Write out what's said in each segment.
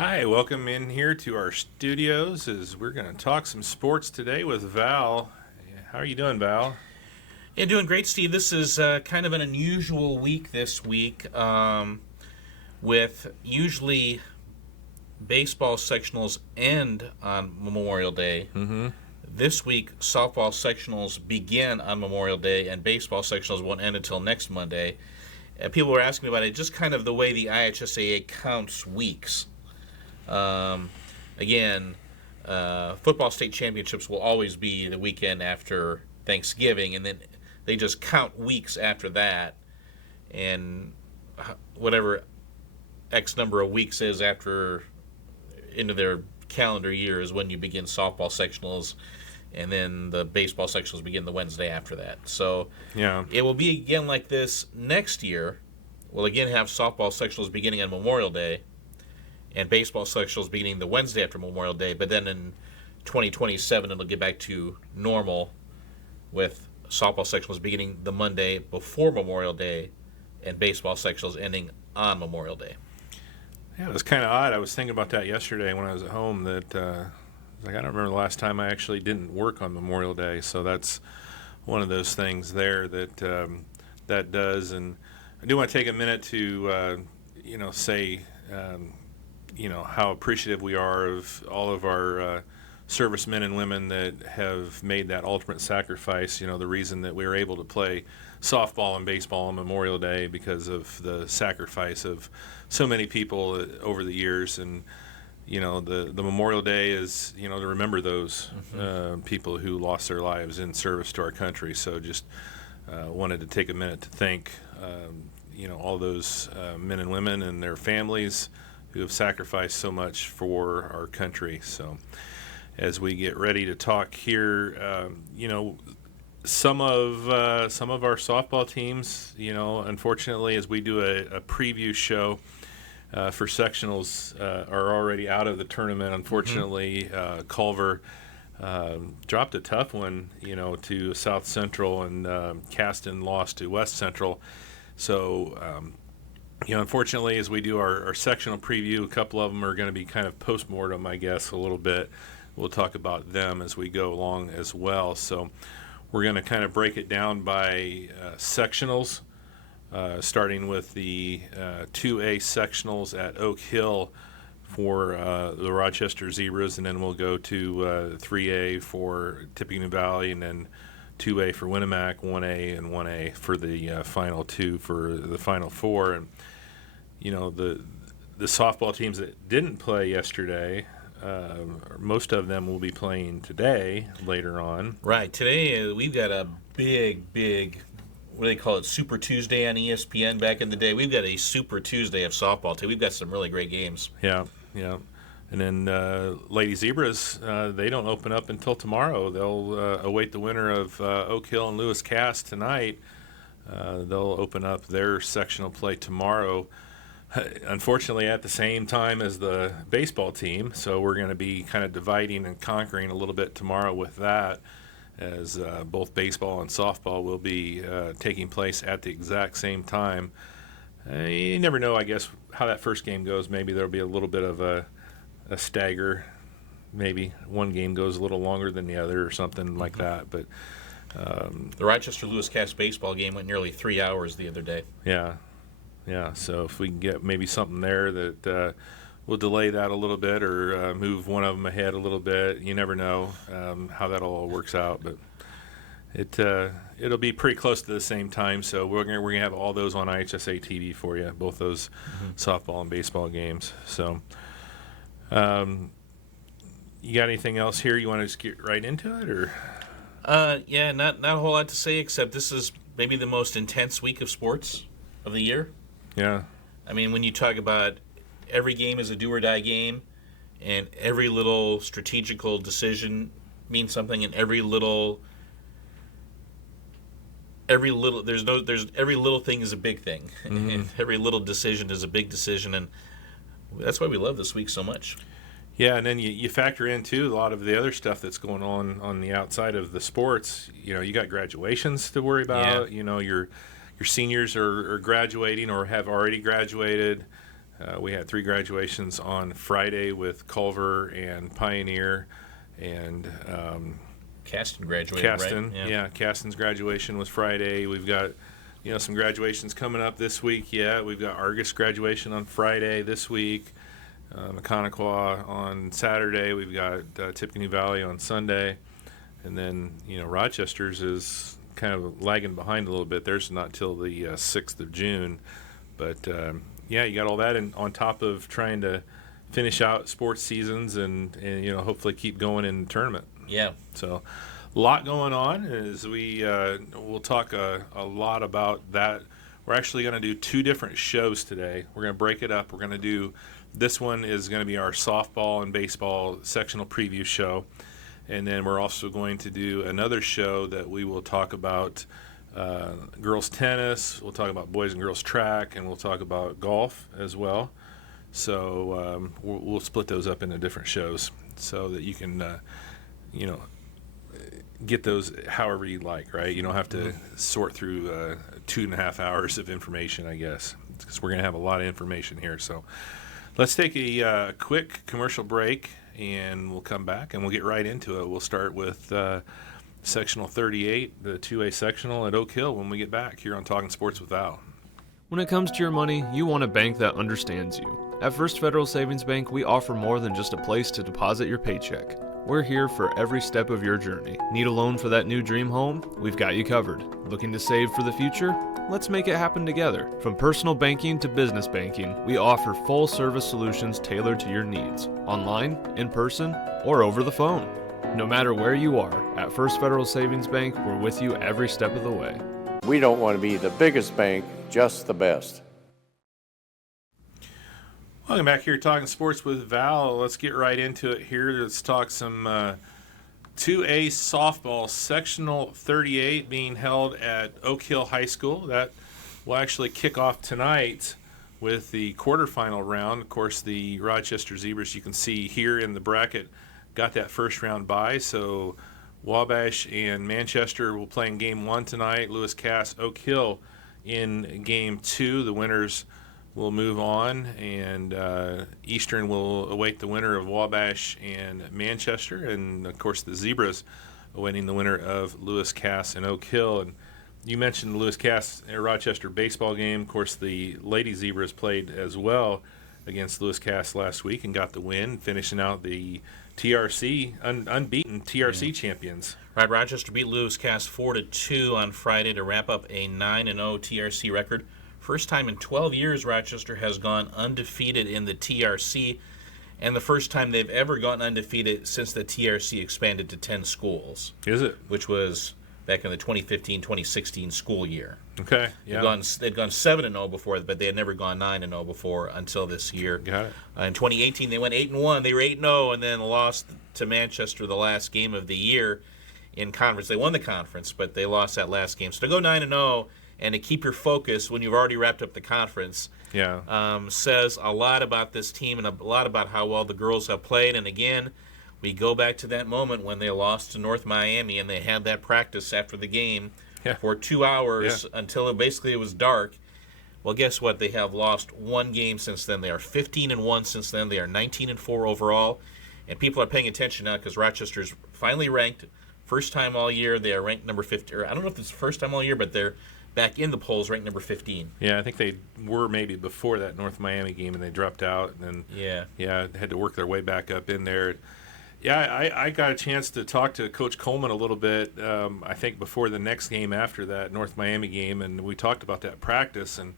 Hi, welcome in here to our studios as we're going to talk some sports today with Val. How are you doing, Val? Yeah, doing great, Steve. This is kind of an unusual week this week, with usually baseball sectionals end on Memorial Day. Mm-hmm. This week, softball sectionals begin on Memorial Day, and baseball sectionals won't end until next Monday. People were asking me about it, just kind of the way the IHSAA counts weeks. Again, football state championships will always be the weekend after Thanksgiving, and then they just count weeks after that, and whatever X number of weeks is after into their calendar year is when you begin softball sectionals, and then the baseball sectionals begin the Wednesday after that. So Yeah. it will be again like this next year. We'll again have softball sectionals beginning on Memorial Day, and baseball sectionals beginning the Wednesday after Memorial Day. But then in 2027, it'll get back to normal with softball sectionals beginning the Monday before Memorial Day and baseball sectionals ending on Memorial Day. Yeah, it was kind of odd. I was thinking about that yesterday when I was at home that I don't remember the last time I actually didn't work on Memorial Day. So that's one of those things there that does. And I do want to take a minute to, say, how appreciative we are of all of our servicemen and women that have made that ultimate sacrifice. The reason that we were able to play softball and baseball on Memorial Day because of the sacrifice of so many people over the years. And the Memorial Day is to remember those people who lost their lives in service to our country. So just wanted to take a minute to thank all those men and women and their families who have sacrificed so much for our country. So as we get ready to talk here, some of our softball teams, unfortunately, as we do a preview show for sectionals, are already out of the tournament. Unfortunately, Culver dropped a tough one, to South Central, and Caston lost to West Central. So, unfortunately, as we do our sectional preview, a couple of them are going to be kind of post-mortem, I guess, a little bit. We'll talk about them as we go along as well. So we're going to kind of break it down by sectionals, starting with the 2A sectionals at Oak Hill for the Rochester Zebras, and then we'll go to 3A for Tippecanoe Valley, and then 2A for Winnemac, 1A and 1A for the final two for the final four. And the softball teams that didn't play yesterday, most of them will be playing today later on. Right. Today we've got a big, what do they call it, Super Tuesday on ESPN back in the day. We've got a Super Tuesday of softball, too. We've got some really great games. Yeah. And then Lady Zebras, they don't open up until tomorrow. They'll await the winner of Oak Hill and Lewis Cass tonight. They'll open up their sectional play tomorrow. Unfortunately, at the same time as the baseball team, so we're going to be kind of dividing and conquering a little bit tomorrow with that, as both baseball and softball will be taking place at the exact same time. You never know, I guess, how that first game goes. Maybe there'll be a little bit of a stagger. Maybe one game goes a little longer than the other or something like that. But the Rochester Lewis Cass baseball game went nearly 3 hours the other day. Yeah, so if we can get maybe something there that will delay that a little bit, or move one of them ahead a little bit, you never know how that all works out. But it'll be pretty close to the same time, so we're gonna have all those on IHSA TV for you, both those softball and baseball games. So, you got anything else here you want to just get right into it, or? Yeah, not a whole lot to say, except this is maybe the most intense week of sports of the year. Yeah. I mean, when you talk about every game is a do-or-die game, and every little strategical decision means something, and every little every little thing is a big thing, and every little decision is a big decision, and that's why we love this week so much. Yeah, and then you factor in too a lot of the other stuff that's going on the outside of the sports. You got graduations to worry about. Yeah. Your seniors are graduating or have already graduated. We had 3 graduations on Friday with Culver and Pioneer, and Caston graduated, Caston. right? Yeah, Caston's graduation was Friday. We've got some graduations coming up this week. Yeah, we've got Argus graduation on Friday this week. Mechaniqua on Saturday. We've got Tippecanoe Valley on Sunday, and then Rochester's is kind of lagging behind a little bit. Theirs not till the 6th of June, but you got all that on top of trying to finish out sports seasons and hopefully keep going in tournament. Yeah. So a lot going on as we'll talk a lot about that. We're actually going to do 2 different shows today. We're going to break it up. We're going to do this one is going to be our softball and baseball sectional preview show. And then we're also going to do another show that we will talk about girls tennis, we'll talk about boys and girls track, and we'll talk about golf as well. So we'll split those up into different shows so that you can, get those however you like, right? You don't have to sort through 2.5 hours of information, I guess, because we're going to have a lot of information here. So let's take a quick commercial break, and we'll come back, and we'll get right into it. We'll start with Sectional 38, the 2A sectional at Oak Hill when we get back here on Talking Sports with Val. When it comes to your money, you want a bank that understands you. At First Federal Savings Bank, we offer more than just a place to deposit your paycheck. We're here for every step of your journey. Need a loan for that new dream home? We've got you covered. Looking to save for the future? Let's make it happen together. From personal banking to business banking, we offer full-service solutions tailored to your needs, online, in person, or over the phone. No matter where you are, at First Federal Savings Bank, we're with you every step of the way. We don't want to be the biggest bank, just the best. Welcome back here Talking Sports with Val. Let's get right into it here. Let's talk some 2A softball, Sectional 38 being held at Oak Hill High School. That will actually kick off tonight with the quarterfinal round. Of course, the Rochester Zebras, you can see here in the bracket, got that first round bye. So Wabash and Manchester will play in Game 1 tonight. Lewis Cass, Oak Hill in Game 2. The winners will move on, and Eastern will await the winner of Wabash and Manchester, and of course the Zebras awaiting the winner of Lewis Cass and Oak Hill. And you mentioned the Lewis Cass Rochester baseball game. Of course, the Lady Zebras played as well against Lewis Cass last week and got the win, finishing out the TRC unbeaten TRC champions. Right, Rochester beat Lewis Cass 4-2 on Friday to wrap up a 9-0 TRC record. First time in 12 years Rochester has gone undefeated in the TRC, and the first time they've ever gone undefeated since the TRC expanded to 10 schools. Is it? Which was back in the 2015-2016 school year. Okay, yeah. They'd gone 7-0 before, but they had never gone 9-0 before until this year. Got it. In 2018, they went 8-1. They were 8-0 and then lost to Manchester the last game of the year in conference. They won the conference, but they lost that last game. So to go 9-0 and to keep your focus when you've already wrapped up the conference, says a lot about this team and a lot about how well the girls have played. And again, we go back to that moment when they lost to North Miami and they had that practice after the game for 2 hours until it was dark. Well, guess what? They have lost one game since then. They are 15-1 since then. They are 19-4 overall. And people are paying attention now because Rochester's finally ranked. First time all year. They are ranked number 50. Or I don't know if it's the first time all year, but they're back in the polls, ranked number 15. Yeah, I think they were maybe before that North Miami game, and they dropped out, and then had to work their way back up in there. Yeah, I got a chance to talk to Coach Coleman a little bit, I think before the next game after that North Miami game, and we talked about that practice, and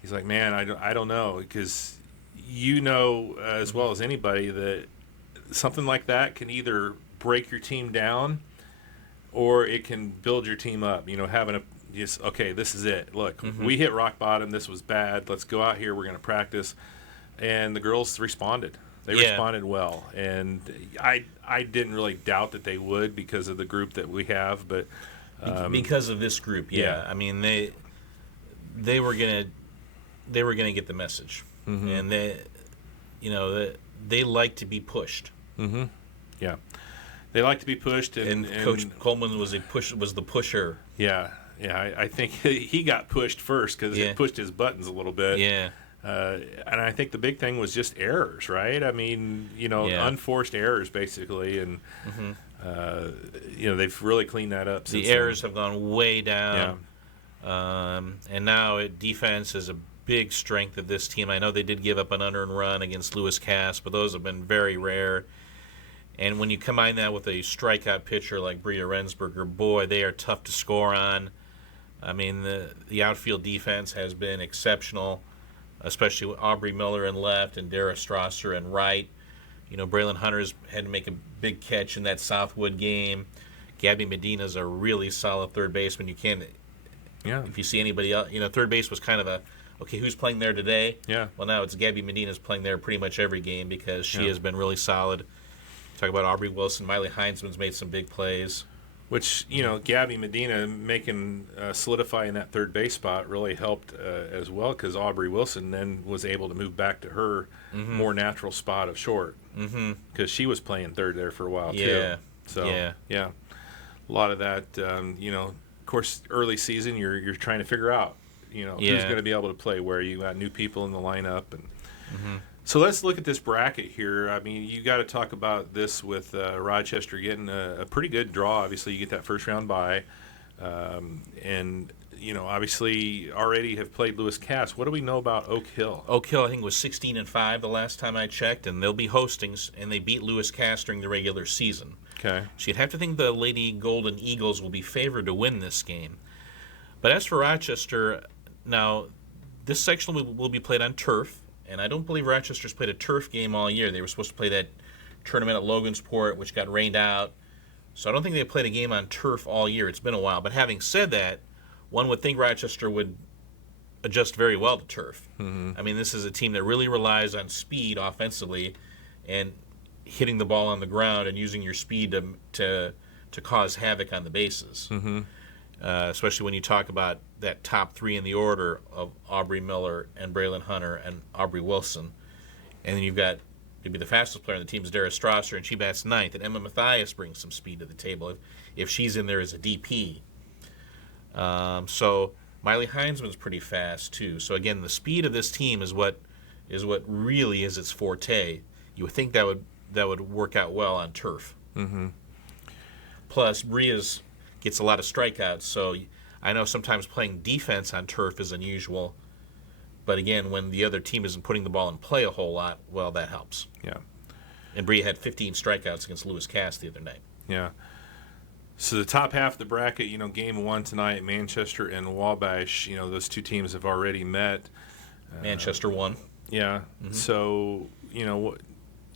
he's like, man, I don't know, because as well as anybody that something like that can either break your team down or it can build your team up, having okay, this is it. Look, we hit rock bottom. This was bad. Let's go out here. We're going to practice. And the girls responded. They responded well. And I didn't really doubt that they would because of the group that we have. But because of this group, I mean, they were gonna get the message, and they like to be pushed. Mm-hmm. Yeah, they like to be pushed. And Coach Coleman was the pusher. Yeah. Yeah, I think he got pushed first because it pushed his buttons a little bit. Yeah. And I think the big thing was just errors, right? I mean, Yeah. unforced errors basically, and they've really cleaned that up. The since errors then. have gone way down. And now defense is a big strength of this team. I know they did give up an unearned run against Lewis Cass, but those have been very rare. And when you combine that with a strikeout pitcher like Bria Rensberger, boy, they are tough to score on. I mean, the outfield defense has been exceptional, especially with Aubrey Miller in left and Dara Strasser in right. Braylon Hunter's had to make a big catch in that Southwood game. Gabby Medina's a really solid third baseman. You can't, if you see anybody else, third base was kind of okay, who's playing there today? Yeah. Well, now it's Gabby Medina's playing there pretty much every game because she has been really solid. Talk about Aubrey Wilson. Miley Heinzman's made some big plays. Which, Gabby Medina making solidifying that third base spot really helped as well, because Aubrey Wilson then was able to move back to her more natural spot of short, because she was playing third there for a while too. So yeah, a lot of that. Of course, early season you're trying to figure out who's going to be able to play where. You got new people in the lineup, and so let's look at this bracket here. I mean, you got to talk about this with Rochester getting a pretty good draw. Obviously, you get that first round bye, and obviously already have played Lewis Cass. What do we know about Oak Hill? Oak Hill, I think, was 16-5 the last time I checked, and they'll be hosting, and they beat Lewis Cass during the regular season. Okay. So you'd have to think the Lady Golden Eagles will be favored to win this game. But as for Rochester, now this sectional will be played on turf. And I don't believe Rochester's played a turf game all year. They were supposed to play that tournament at Logansport, which got rained out. So I don't think they played a game on turf all year. It's been a while. But having said that, one would think Rochester would adjust very well to turf. I mean, this is a team that really relies on speed offensively and hitting the ball on the ground and using your speed to cause havoc on the bases. Especially when you talk about that top three in the order of Aubrey Miller and Braylon Hunter and Aubrey Wilson. And then you've got maybe the fastest player on the team is Dara Strasser, and she bats ninth. And Emma Mathias brings some speed to the table if she's in there as a DP. So Miley Heinzman's pretty fast, too. So, again, the speed of this team is what really is its forte. You would think that would work out well on turf. Plus, Bria's gets a lot of strikeouts, so I know sometimes playing defense on turf is unusual, but again, when the other team isn't putting the ball in play a whole lot, well, that helps. Yeah. And Bria had 15 strikeouts against Lewis Cass the other night. Yeah. So the top half of the bracket, game one tonight, Manchester and Wabash, those two teams have already met. Manchester won. Yeah. So,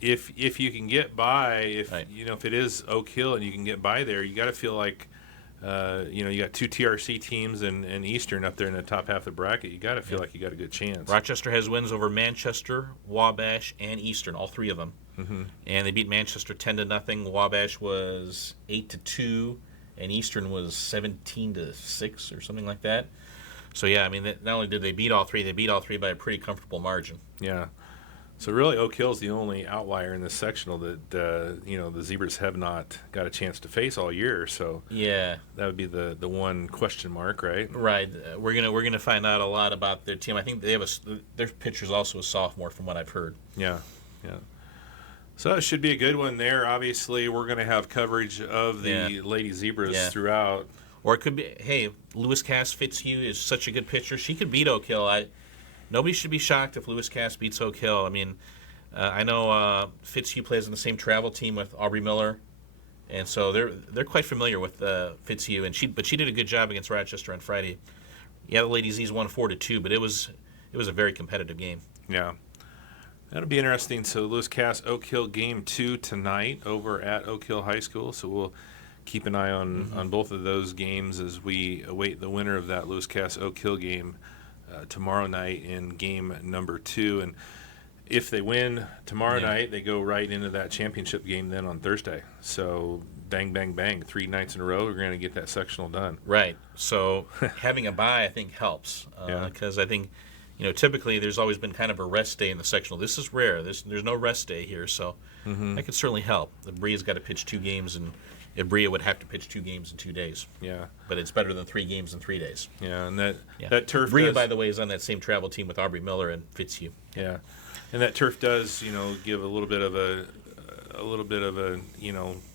if you can get by, if it is Oak Hill and you can get by there, you got to feel like, you got two TRC teams and Eastern up there in the top half of the bracket. You got to feel like you got a good chance. Rochester has wins over Manchester, Wabash, and Eastern, all three of them. And they beat Manchester 10-0. Wabash was 8-2, and Eastern was 17-6 or something like that. So yeah, I mean, not only did they beat all three by a pretty comfortable margin. Yeah. So really, Oak Hill's the only outlier in this sectional that the Zebras have not got a chance to face all year. So yeah, that would be the one question mark, right? Right. We're gonna find out a lot about their team. I think they have their pitcher's also a sophomore, from what I've heard. Yeah. So it should be a good one there. Obviously, we're going to have coverage of the Lady Zebras throughout. Or it could be, hey, Lewis Cass Fitzhugh is such a good pitcher. She could beat Oak Hill. Nobody should be shocked if Lewis Cass beats Oak Hill. I mean, I know Fitzhugh plays on the same travel team with Aubrey Miller, and so they're quite familiar with Fitzhugh. And she did a good job against Rochester on Friday. Yeah, the Lady Z's won 4-2, but it was a very competitive game. Yeah. That'll be interesting. So Lewis Cass Oak Hill game 2 tonight over at Oak Hill High School. So we'll keep an eye on both of those games as we await the winner of that Lewis Cass Oak Hill game tomorrow night in game number 2. And if they win tomorrow night, they go right into that championship game then on Thursday. So bang, bang, bang, 3 nights in a row, we're going to get that sectional done. Right. So having a bye, I think, helps because I think, typically there's always been kind of a rest day in the sectional. This is rare. There's no rest day here, so that could certainly help. The Breeze got to pitch 2 games Bria would have to pitch 2 games in 2 days. Yeah. But it's better than 3 games in 3 days. Yeah, and that turf Bria, does, by the way, is on that same travel team with Aubrey Miller and Fitzhugh. yeah, and that turf does give a little bit of a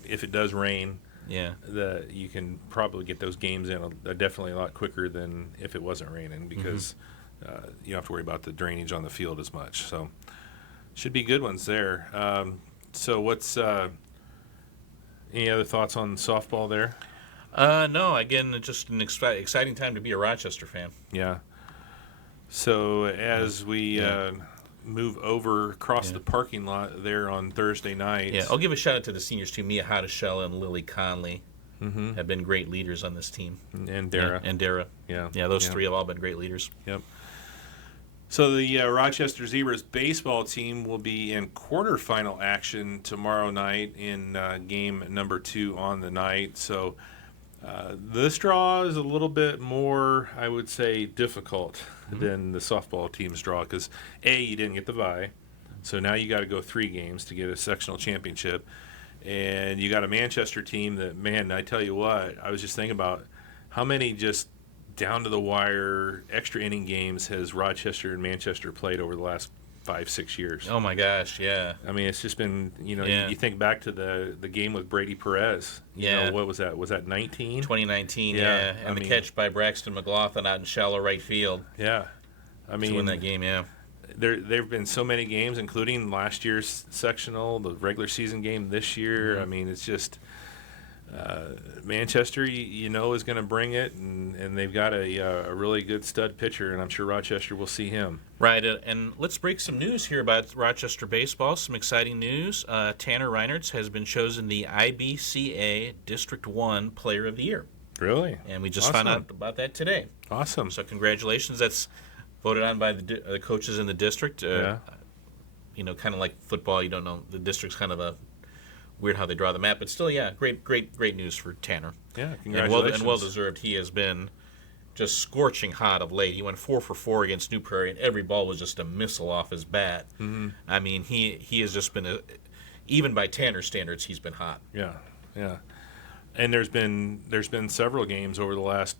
if it does rain, Yeah. that you can probably get those games in definitely a lot quicker than if it wasn't raining, because you don't have to worry about the drainage on the field as much. So should be good ones there. So what's any other thoughts on softball there? No, again, just an exciting time to be a Rochester fan. Yeah. So as we move over across the parking lot there on Thursday night. Yeah, I'll give a shout out to the seniors too. Mia Hadashella and Lily Conley have been great leaders on this team. And Dara. And Dara. Yeah. Yeah, those 3 have all been great leaders. Yep. So the Rochester Zebras baseball team will be in quarterfinal action tomorrow night in game number 2 on the night. So this draw is a little bit more, I would say, difficult than the softball team's draw, because you didn't get the bye, so now you got to go 3 games to get a sectional championship, and you got a Manchester team that, man, I tell you what, I was just thinking about how many just down to the wire extra inning games has Rochester and Manchester played over the last 5-6 years. Oh my gosh, yeah. I mean, it's just been, Yeah. you think back to the game with Brady Perez. Yeah. What was that? Was that 19? 2019, Yeah, yeah. I And the mean- catch by Braxton McLaughlin out in shallow right field Yeah. I to mean, win that game, yeah. there've been so many games, including last year's sectional, the regular season game this year. I mean, it's just Manchester, is going to bring it, and they've got a really good stud pitcher, and I'm sure Rochester will see him. Right, and let's break some news here about Rochester baseball. Some exciting news. Tanner Reinertz has been chosen the IBCA District 1 Player of the Year. Really? And we just found Awesome. out about that today. Awesome. So congratulations. That's voted on by the coaches in the district. Yeah. Kind of like football, you don't know. The district's kind of a weird how they draw the map. But still, yeah, great news for Tanner. Yeah, And congratulations. well deserved. He has been just scorching hot of late. He went 4 for 4 against New Prairie, and every ball was just a missile off his bat. Mm-hmm. I mean, he has just been even by Tanner standards, he's been hot. Yeah, yeah. And there's been several games over the last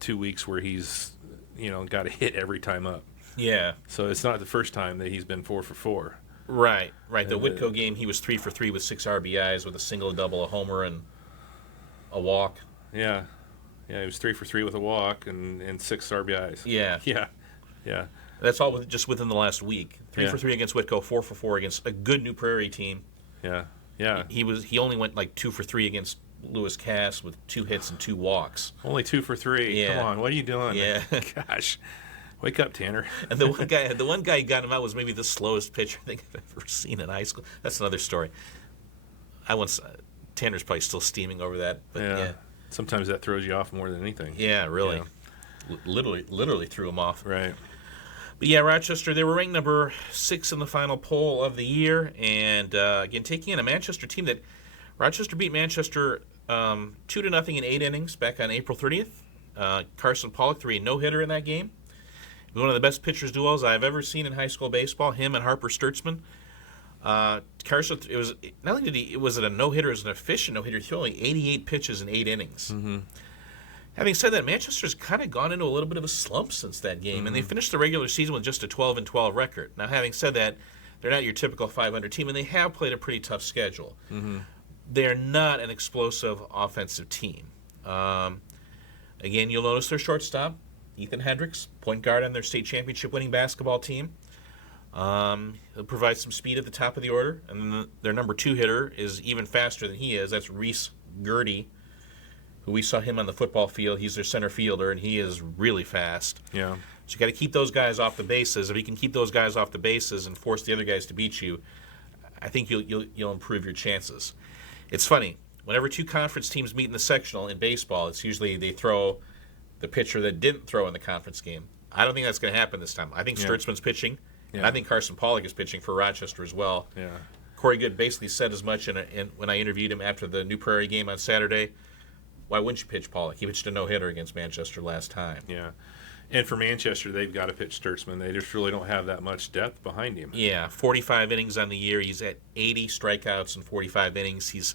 2 weeks where he's got a hit every time up. Yeah. So it's not the first time that he's been 4 for 4. Right. The Whitco game, he was 3 for 3 with 6 RBIs with a single, a double, a homer, and a walk. Yeah, he was 3 for 3 with a walk and 6 RBIs. Yeah. Yeah. That's all just within the last week. 3 Yeah. for 3 against Whitco, 4 for 4 against a good New Prairie team. Yeah. He only went like 2 for 3 against Lewis Cass with 2 hits and 2 walks. Only 2 for 3. Yeah. Come on, what are you doing? Yeah. Gosh, wake up, Tanner. And the one guy who got him out was maybe the slowest pitcher I think I've ever seen in high school. That's another story. Tanner's probably still steaming over that, but yeah. Sometimes that throws you off more than anything. Yeah, really. Literally threw him off. Right. But yeah, Rochester, they were ranked number 6 in the final poll of the year, and again, taking in a Manchester team that Rochester beat Manchester 2-0 in 8 innings back on April 30th. Carson Pollock threw a no-hitter in that game. It was one of the best pitchers duels I've ever seen in high school baseball. Him and Harper Sturtzman. Carson, it was not only was it a no-hitter, it was an efficient no-hitter. He threw only 88 pitches in 8 innings. Mm-hmm. Having said that, Manchester's kind of gone into a little bit of a slump since that game, and they finished the regular season with just a 12-12 record. Now, having said that, they're not your typical 500 team, and they have played a pretty tough schedule. Mm-hmm. They're not an explosive offensive team. Again, you'll notice their shortstop, Ethan Hendricks, point guard on their state championship-winning basketball team. He'll provide some speed at the top of the order, and then their number 2 hitter is even faster than he is. That's Reese Gertie, who we saw him on the football field. He's their center fielder, and he is really fast. Yeah. So you got to keep those guys off the bases. If you can keep those guys off the bases and force the other guys to beat you, I think you'll improve your chances. It's funny. Whenever 2 conference teams meet in the sectional in baseball, it's usually they throw the pitcher that didn't throw in the conference game. I don't think that's going to happen this time. I think Sturtzman's pitching, and I think Carson Pollock is pitching for Rochester as well. Yeah. Corey Good basically said as much when I interviewed him after the New Prairie game on Saturday. Why wouldn't you pitch Pollock? He pitched a no-hitter against Manchester last time. Yeah. And for Manchester, they've got to pitch Sturtzman. They just really don't have that much depth behind him. Yeah, 45 innings on the year. He's at 80 strikeouts in 45 innings. He's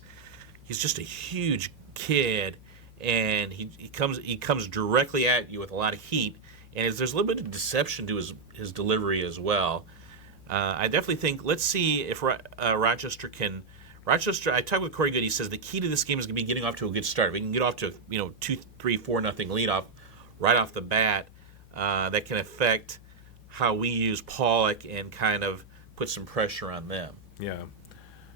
he's just a huge kid, and he comes directly at you with a lot of heat, and there's a little bit of deception to his delivery as well. I definitely think, let's see if Rochester can. Rochester, I talked with Corey Good. He says the key to this game is going to be getting off to a good start. We can get off to 2-3-4-0 lead off right off the bat. That can affect how we use Pollock and kind of put some pressure on them. Yeah,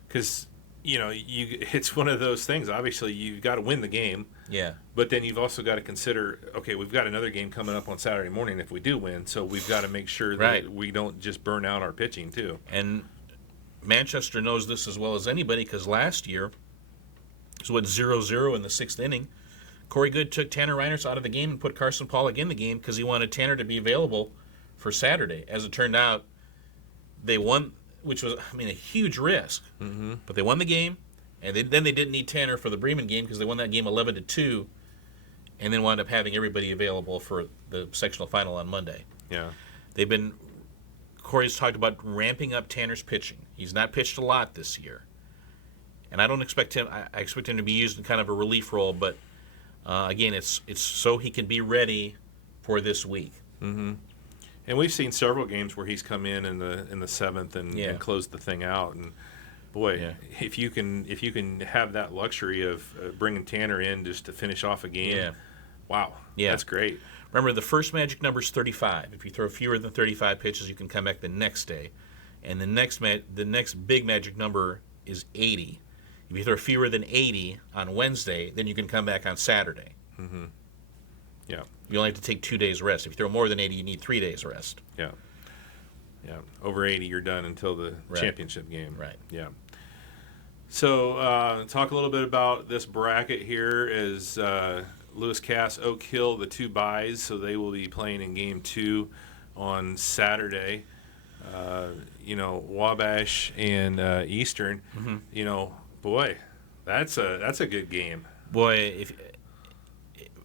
because it's one of those things. Obviously, you've got to win the game. Yeah. But then you've also got to consider, okay, we've got another game coming up on Saturday morning if we do win, so we've got to make sure that we don't just burn out our pitching too. And Manchester knows this as well as anybody, because last year it was 0-0 in the 6th inning. Corey Good took Tanner Reiners out of the game and put Carson Pollock in the game because he wanted Tanner to be available for Saturday. As it turned out, they won, which was, a huge risk. Mm-hmm. But they won the game, and then they didn't need Tanner for the Bremen game because they won that game 11-2, and then wound up having everybody available for the sectional final on Monday. Yeah. Corey's talked about ramping up Tanner's pitching. He's not pitched a lot this year, and I don't expect him. I expect him to be used in kind of a relief role, but again, it's so he can be ready for this week. Mm-hmm. And we've seen several games where he's come in the 7th and closed the thing out. And boy, if you can have that luxury of bringing Tanner in just to finish off a game, wow, that's great. Remember, the first magic number is 35. If you throw fewer than 35 pitches, you can come back the next day. And the next big magic number is 80. If you throw fewer than 80 on Wednesday, then you can come back on Saturday. Mm-hmm. Yeah. You only have to take 2 days rest. If you throw more than 80, you need 3 days rest. Yeah. Yeah. Over 80, you're done until the championship game. Right. Yeah. So talk a little bit about this bracket here. Is Lewis Cass, Oak Hill, the 2 byes, so they will be playing in Game 2 on Saturday. Wabash and Eastern. Mm-hmm. Boy, that's a good game. Boy,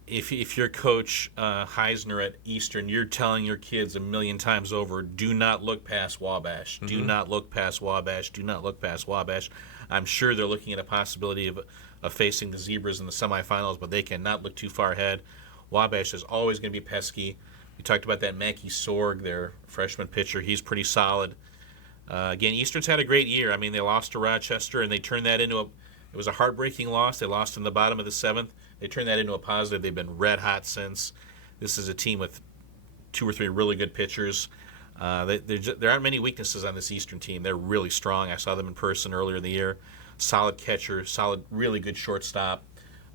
if you're Coach Heisner at Eastern, you're telling your kids a million times over, do not look past Wabash. Mm-hmm. Do not look past Wabash. Do not look past Wabash. I'm sure they're looking at a possibility of facing the Zebras in the semifinals, but they cannot look too far ahead. Wabash is always going to be pesky. We talked about that Mackey Sorg, their freshman pitcher. He's pretty solid. Again, Eastern's had a great year. They lost to Rochester, and they turned that into it was a heartbreaking loss. They lost in the bottom of the 7th. They turned that into a positive. They've been red hot since. This is a team with 2 or 3 really good pitchers. There aren't many weaknesses on this Eastern team. They're really strong. I saw them in person earlier in the year. Solid catcher, really good shortstop.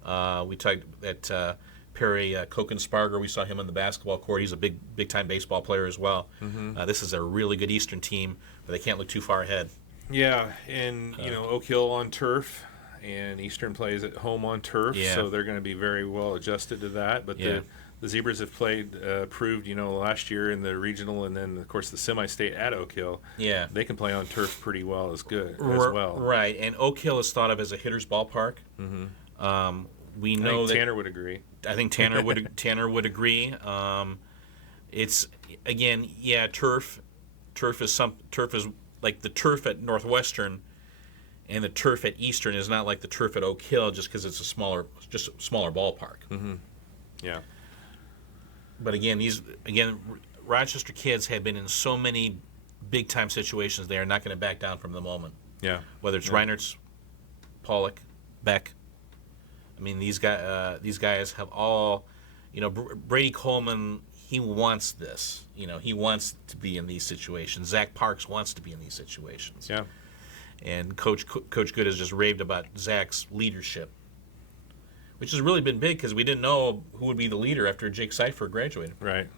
We talked at Perry Kokensparger. We saw him on the basketball court. He's a big-time baseball player as well. Mm-hmm. This is a really good Eastern team, but they can't look too far ahead. Yeah, and Oak Hill on turf, and Eastern plays at home on turf, so they're going to be very well adjusted to that. But the Zebras have proved, last year in the regional and then, of course, the semi-state at Oak Hill. Yeah. They can play on turf pretty well as well. Right, and Oak Hill is thought of as a hitter's ballpark. Mm-hmm. We know that Tanner would agree. I think Tanner would agree. It's, again, turf is like the turf at Northwestern, and the turf at Eastern is not like the turf at Oak Hill just because it's a smaller ballpark. Mm-hmm. Yeah. But again, Rochester kids have been in so many big-time situations. They are not going to back down from the moment. Yeah. Whether it's Reinertz, Pollock, Beck. These guys have all, Brady Coleman. He wants this. He wants to be in these situations. Zach Parks wants to be in these situations. Yeah. And Coach Good has just raved about Zach's leadership, which has really been big because we didn't know who would be the leader after Jake Seifert graduated. Right.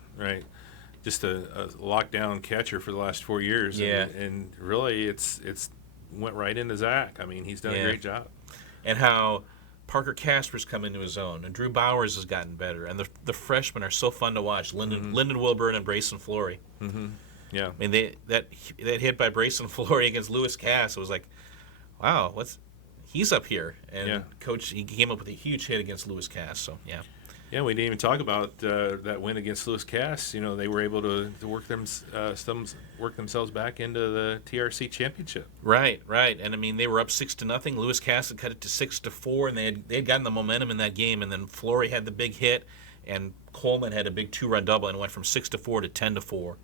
Just a lockdown catcher for the last 4 years. Yeah. And really, it's went right into Zach. He's done a great job. And how Parker Casper's come into his own, and Drew Bowers has gotten better, and the freshmen are so fun to watch. Lyndon Wilburn and Brayson Flory. Mm-hmm. Yeah. That hit by Brayson Flory against Lewis Cass, it was like, wow, he's up here. And Coach, he came up with a huge hit against Lewis Cass. So Yeah, we didn't even talk about that win against Lewis Cass. You know, they were able to work themselves back into the TRC championship. Right. And I mean, they were up 6-0. Lewis Cass had cut it to 6-4, and they had gotten the momentum in that game. And then Flory had the big hit, and Coleman had a big 2-run double, and went from 6-4 to 10-4,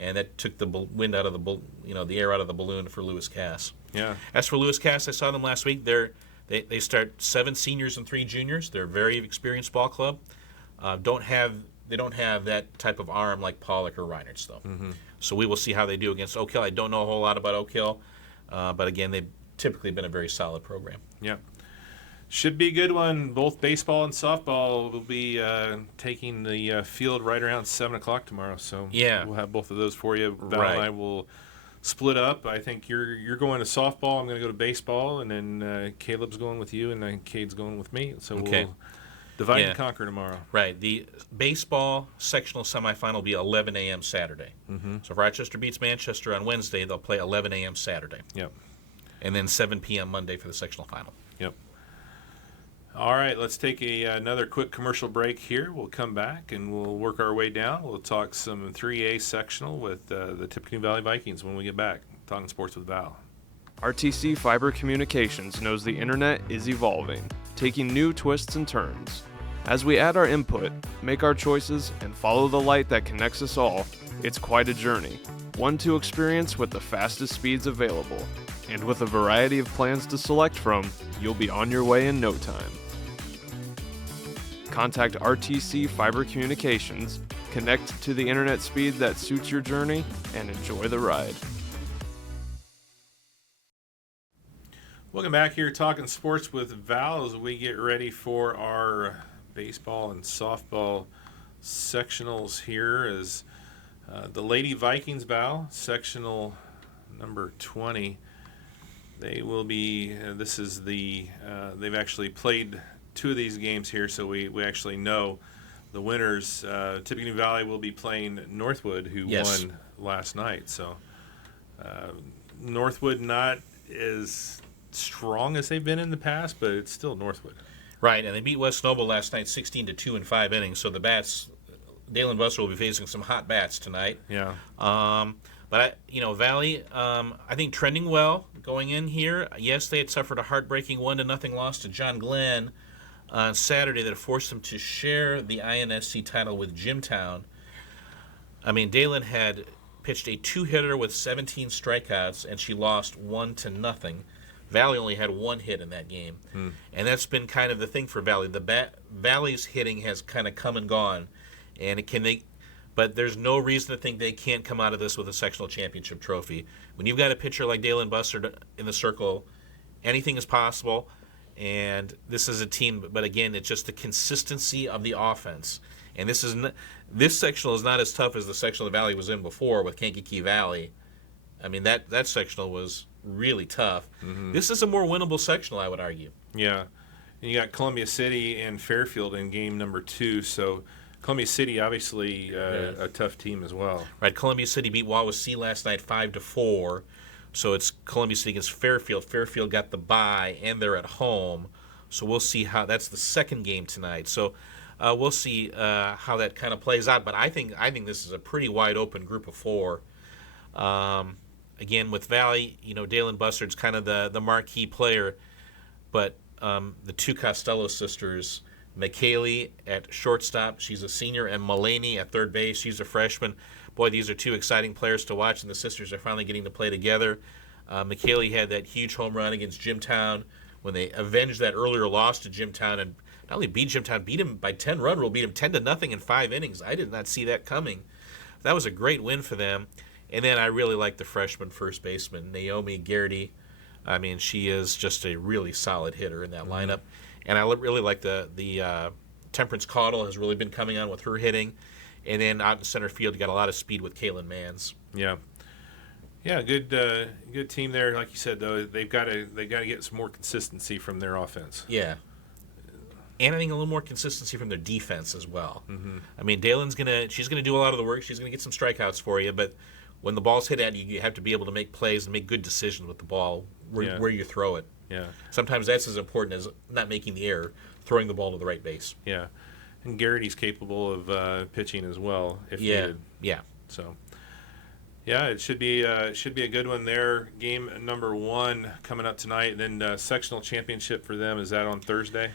and that took the wind out of the air out of the balloon for Lewis Cass. Yeah. As for Lewis Cass, I saw them last week. They start 7 seniors and 3 juniors. They're a very experienced ball club. They don't have that type of arm like Pollock or Reinertz, though. Mm-hmm. So we will see how they do against Oak Hill. I don't know a whole lot about Oak Hill, but again, they've typically been a very solid program. Yeah. Should be a good one. Both baseball and softball will be taking the field right around 7 o'clock tomorrow. So yeah, we'll have both of those for you. Val right. and I will split up. I think you're going to softball. I'm going to go to baseball, and then Caleb's going with you, and then Cade's going with me. So we'll divide and conquer tomorrow. Right. The baseball sectional semifinal will be 11 a.m. Saturday. Mm-hmm. So if Rochester beats Manchester on Wednesday, they'll play 11 a.m. Saturday. Yep. And then 7 p.m. Monday for the sectional final. Yep. All right, let's take another quick commercial break here. We'll come back and we'll work our way down. We'll talk some 3A sectional with the Tippecanoe Valley Vikings when we get back. Talking sports with Val. RTC Fiber Communications knows the internet is evolving, taking new twists and turns. As we add our input, make our choices, and follow the light that connects us all, it's quite a journey. One to experience with the fastest speeds available. And with a variety of plans to select from, you'll be on your way in no time. Contact RTC Fiber Communications, connect to the internet speed that suits your journey, and enjoy the ride. Welcome back here, talking sports with Val as we get ready for our baseball and softball sectionals here. As the Lady Vikings, Val, sectional number 20. They will be, this is they've actually played 2 of these games here, so we actually know the winners. Tippecanoe Valley will be playing Northwood, who won last night. So Northwood not as strong as they've been in the past, but it's still Northwood. Right, and they beat West Noble last night 16-2 in 5 innings, so the bats, Dalen Buster will be facing some hot bats tonight. Yeah. But, Valley, I think trending well going in here. Yes, they had suffered a heartbreaking 1-0 loss to John Glenn on Saturday that forced them to share the INSC title with Jimtown. I mean, Dalen had pitched a 2-hitter with 17 strikeouts, and she lost 1-0. Valley only had 1 hit in that game. And that's been kind of the thing for Valley. Valley's hitting has kind of come and gone, and but there's no reason to think they can't come out of this with a sectional championship trophy. When you've got a pitcher like Dalen Bussard in the circle, anything is possible. And this is a team, but again, it's just the consistency of the offense. And this sectional is not as tough as the sectional the Valley was in before with Kankakee Valley. I mean, that sectional was really tough. Mm-hmm. This is a more winnable sectional, I would argue. Yeah. And you got Columbia City and Fairfield in game number 2, so Columbia City, obviously, a tough team as well. Right. Columbia City beat Wawasee last night 5-4. So it's Columbia City against Fairfield. Fairfield got the bye, and they're at home. So we'll see how that's the second game tonight. So we'll see how that kind of plays out. But I think this is a pretty wide open group of 4. Again, with Valley, Dalen Bussard's kind of the marquee player, but the 2 Costello sisters, McKaylee at shortstop, she's a senior, and Mulaney at third base, she's a freshman. Boy, these are 2 exciting players to watch, and the sisters are finally getting to play together. McKaylee had that huge home run against Jimtown when they avenged that earlier loss to Jimtown, and not only beat Jimtown, beat him by 10-run rule, beat him 10-0 in 5 innings. I did not see that coming. That was a great win for them. And then I really like the freshman first baseman, Naomi Garrity. I mean, she is just a really solid hitter in that lineup. And I really like the Temperance Caudle has really been coming on with her hitting. And then out in center field, you got a lot of speed with Kaylin Mans. Yeah, good team there. Like you said, though, they've got to get some more consistency from their offense. Yeah, and I think a little more consistency from their defense as well. Mm-hmm. I mean, she's gonna do a lot of the work. She's gonna get some strikeouts for you, but when the ball's hit at you, you have to be able to make plays and make good decisions with the ball where you throw it. Yeah. Sometimes that's as important as not making the error, throwing the ball to the right base. Yeah. And Garrity's capable of pitching as well if Yeah, needed. yeah. So, yeah, it should be a good one there. Game number 1 coming up tonight. Then sectional championship for them, is that on Thursday?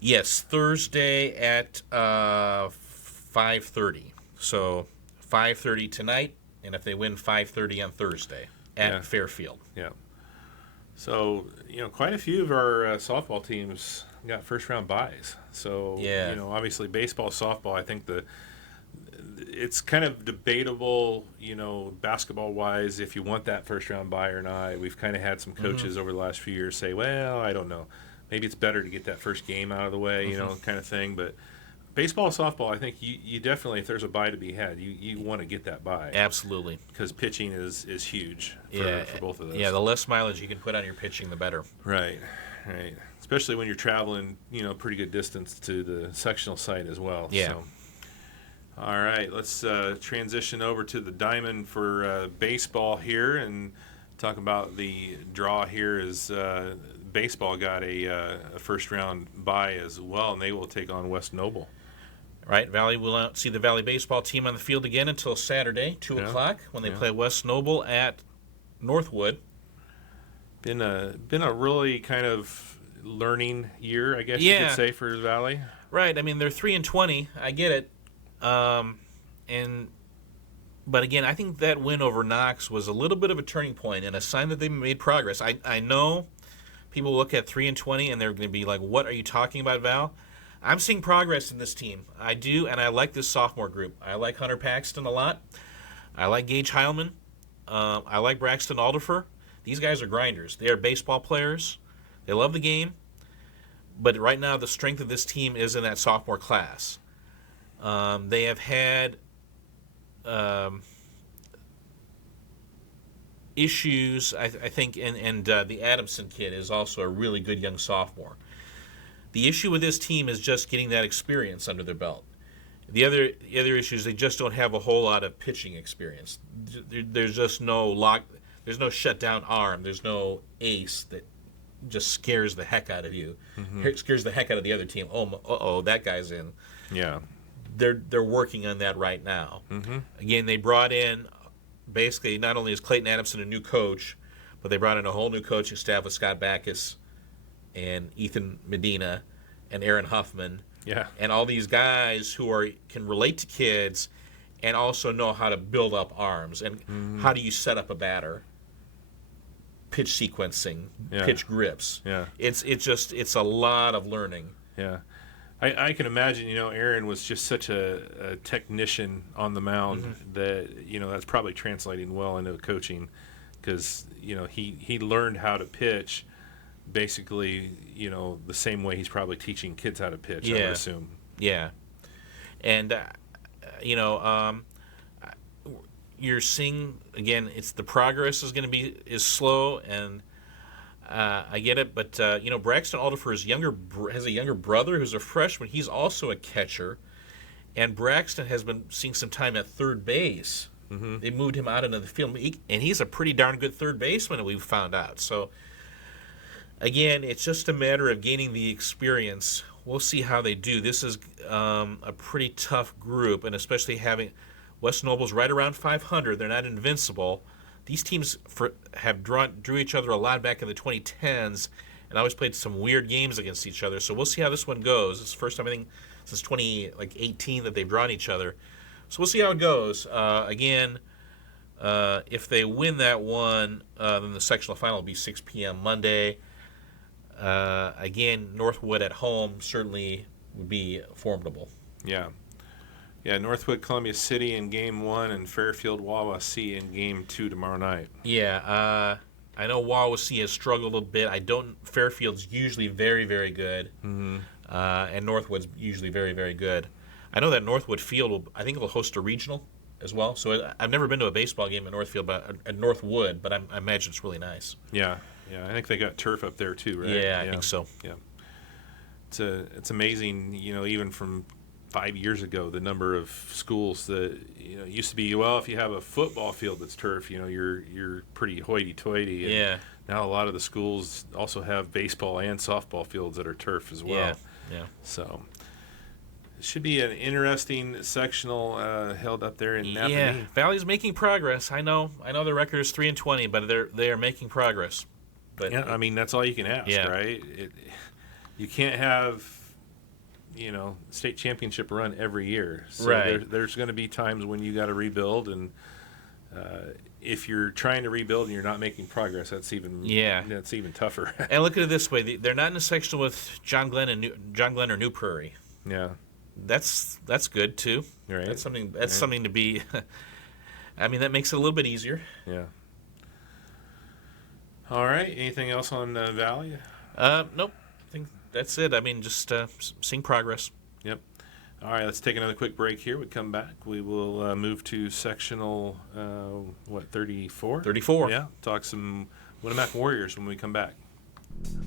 Yes, Thursday at 5:30. So 5:30 tonight, and if they win, 5:30 on Thursday at Yeah. Fairfield. Yeah. So, quite a few of our softball teams got first round buys. So, Yeah. Obviously baseball, softball, I think it's kind of debatable, basketball wise, if you want that first round buy or not. We've kind of had some coaches over the last few years say, well, I don't know. Maybe it's better to get that first game out of the way, kind of thing. But baseball, softball, I think you definitely, if there's a buy to be had, you want to get that buy. Absolutely. Because pitching is huge for both of those. Yeah, the less mileage you can put on your pitching, the better. Right. Especially when you're traveling, pretty good distance to the sectional site as well. Yeah. So. All right, let's transition over to the diamond for baseball here and talk about the draw here. Is baseball got a first round bye as well, and they will take on West Noble. Right, Valley will not see the Valley baseball team on the field again until Saturday, 2 o'clock, when they play West Noble at Northwood. Been a really kind of learning year, I guess you could say, for Valley. Right, I mean, they're 3-20. I get it. But again, I think that win over Knox was a little bit of a turning point and a sign that they made progress. I know people look at 3-20 and they're going to be like, "What are you talking about, Val?" I'm seeing progress in this team. I do, and I like this sophomore group. I like Hunter Paxton a lot. I like Gage Heilman. I like Braxton Alderfer. These guys are grinders. They are baseball players. They love the game. But right now, the strength of this team is in that sophomore class. They have had issues, I think, and the Adamson kid is also a really good young sophomore. The issue with this team is just getting that experience under their belt. The other issue is they just don't have a whole lot of pitching experience. There's just there's no shutdown arm. There's no ace that just scares the heck out of you. It scares the heck out of the other team. That guy's in. Yeah. They're working on that right now. Again, they brought in, basically, not only is Clayton Adamson a new coach, but they brought in a whole new coaching staff with Scott Backus and Ethan Medina and Aaron Huffman. Yeah. And all these guys who can relate to kids and also know how to build up arms and how do you set up a batter, pitch sequencing, pitch grips. Yeah. It's a lot of learning. Yeah. I can imagine, Aaron was just such a technician on the mound that, that's probably translating well into coaching because, he learned how to pitch basically, the same way he's probably teaching kids how to pitch, I would assume. Yeah. And, you're seeing, again, it's the progress is slow, and I get it, but Braxton Alderfer has a younger brother who's a freshman. He's also a catcher, and Braxton has been seeing some time at third base. They moved him out into the field, and he's a pretty darn good third baseman, we've found out. So, again, it's just a matter of gaining the experience. We'll see how they do. This is a pretty tough group, and especially having West Noble's right around 500. They're not invincible. These teams drew each other a lot back in the 2010s and always played some weird games against each other. So we'll see how this one goes. It's the first time, I think, since 2018 that they've drawn each other. So we'll see how it goes. Again, if they win that one, then the sectional final will be 6 p.m. Monday. Again, Northwood at home certainly would be formidable. Yeah. Yeah, Northwood, Columbia City in Game 1 and Fairfield, Wawasee in Game 2 tomorrow night. Yeah, I know Wawasee has struggled a bit. Fairfield's usually very, very good, and Northwood's usually very, very good. I know that Northwood Field I think will host a regional as well. So I've never been to a baseball game at Northwood, but I imagine it's really nice. Yeah, I think they got turf up there too, right? Yeah, I think so. Yeah, it's amazing, even from 5 years ago, the number of schools that used to be, well, if you have a football field that's turf, you're pretty hoity-toity. Yeah. Now a lot of the schools also have baseball and softball fields that are turf as well. Yeah. So should be an interesting sectional held up there in Napa. Yeah, Valley's making progress. I know their record is 3-20, but they are making progress. But Yeah, I mean, that's all you can ask, Yeah. right? You can't have, state championship run every year. So Right. there's going to be times when you got to rebuild, and if you're trying to rebuild and you're not making progress, that's even tougher. And look at it this way: they're not in a sectional with John Glenn or New Prairie. Yeah, That's good too. right. That's something. That's Right. something to be. I mean, that makes it a little bit easier. Yeah. All right. Anything else on Valley? Nope. I think that's it. I mean, just seeing progress. Yep. All right. Let's take another quick break here. We come back. We will move to sectional 34. 34. Yeah. Talk some Winamac Warriors when we come back.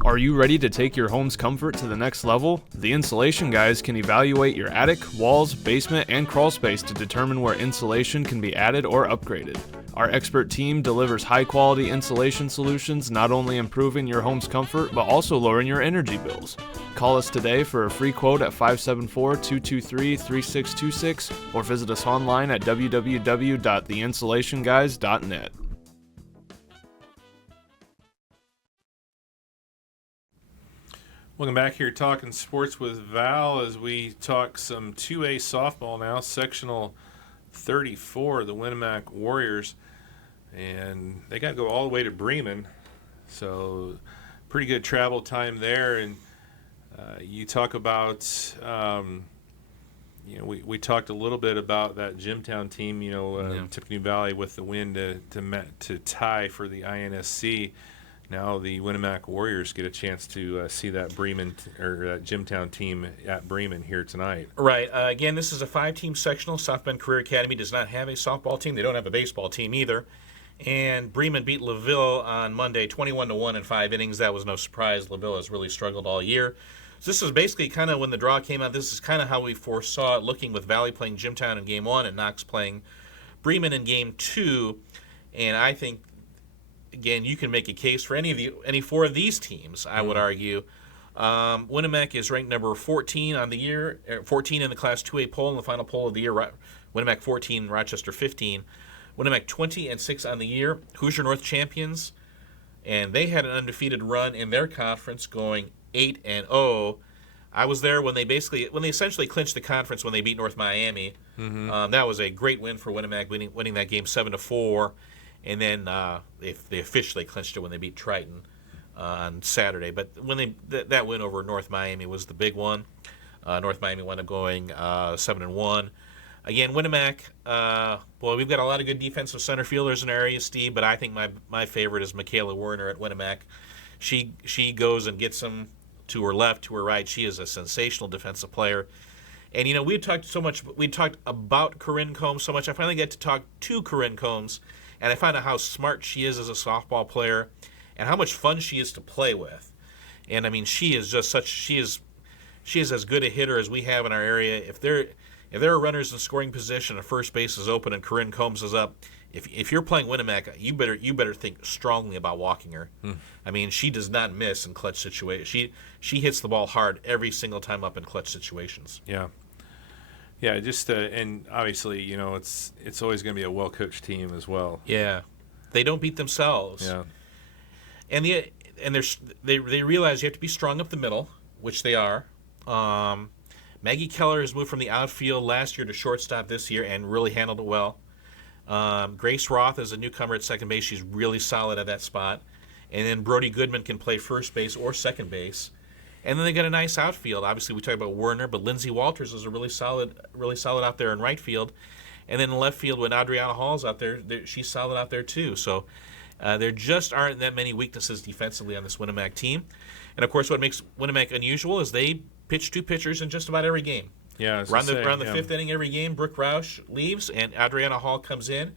Are you ready to take your home's comfort to the next level? The Insulation Guys can evaluate your attic, walls, basement, and crawl space to determine where insulation can be added or upgraded. Our expert team delivers high-quality insulation solutions, not only improving your home's comfort, but also lowering your energy bills. Call us today for a free quote at 574-223-3626 or visit us online at www.theinsulationguys.net. Welcome back here talking sports with Val as we talk some 2A softball now, sectional 34, the Winamac Warriors. And they got to go all the way to Bremen, so pretty good travel time there. And you talk about, we talked a little bit about that Jimtown team, Tippecanoe Valley with the win to tie for the INSC. Now the Winamac Warriors get a chance to see that Bremen or that Jimtown team at Bremen here tonight. Right. Again, this is a 5-team sectional. South Bend Career Academy does not have a softball team. They don't have a baseball team either. And Bremen beat LaVille on Monday 21-1 in 5 innings. That was no surprise. LaVille has really struggled all year. So this is basically kind of when the draw came out, this is kind of how we foresaw it looking with Valley playing Jimtown in Game 1 and Knox playing Bremen in Game 2. And I think, again, you can make a case for any 4 of these teams, I would argue. Winamac is ranked number 14 on the year, 14 in the Class 2A poll in the final poll of the year. Winamac 14, Rochester 15. Winamac 20-6 on the year. Hoosier North champions, and they had an undefeated run in their conference, going 8-0. I was there when they essentially clinched the conference when they beat North Miami. Mm-hmm. That was a great win for Winamac, winning that game 7-4. And then they officially clinched it when they beat Triton on Saturday. But when that win over North Miami was the big one. North Miami wound up going 7-1. Again, Winamac, we've got a lot of good defensive center fielders in our area, Steve, but I think my favorite is Michaela Werner at Winamac. She goes and gets them to her left, to her right. She is a sensational defensive player. And, we talked about Corinne Combs so much. I finally get to talk to Corinne Combs, and I find out how smart she is as a softball player and how much fun she is to play with. And, I mean, she is as good a hitter as we have in our area. If there are runners in scoring position, a first base is open, and Corinne Combs is up, if you're playing Winamac, you better think strongly about walking her. I mean, she does not miss in clutch situations. She hits the ball hard every single time up in clutch situations. Yeah. Yeah, just and obviously, it's always going to be a well-coached team as well. Yeah, they don't beat themselves. Yeah, and they realize you have to be strong up the middle, which they are. Maggie Keller has moved from the outfield last year to shortstop this year and really handled it well. Grace Roth is a newcomer at second base. She's really solid at that spot. And then Brody Goodman can play first base or second base. And then they got a nice outfield. Obviously, we talked about Werner, but Lindsey Walters is a really solid out there in right field. And then in left field, when Adriana Hall's out there, she's solid out there too. So there just aren't that many weaknesses defensively on this Winamac team. And of course, what makes Winamac unusual is they pitch 2 pitchers in just about every game. Yeah, around the 5th inning every game, Brooke Roush leaves and Adriana Hall comes in,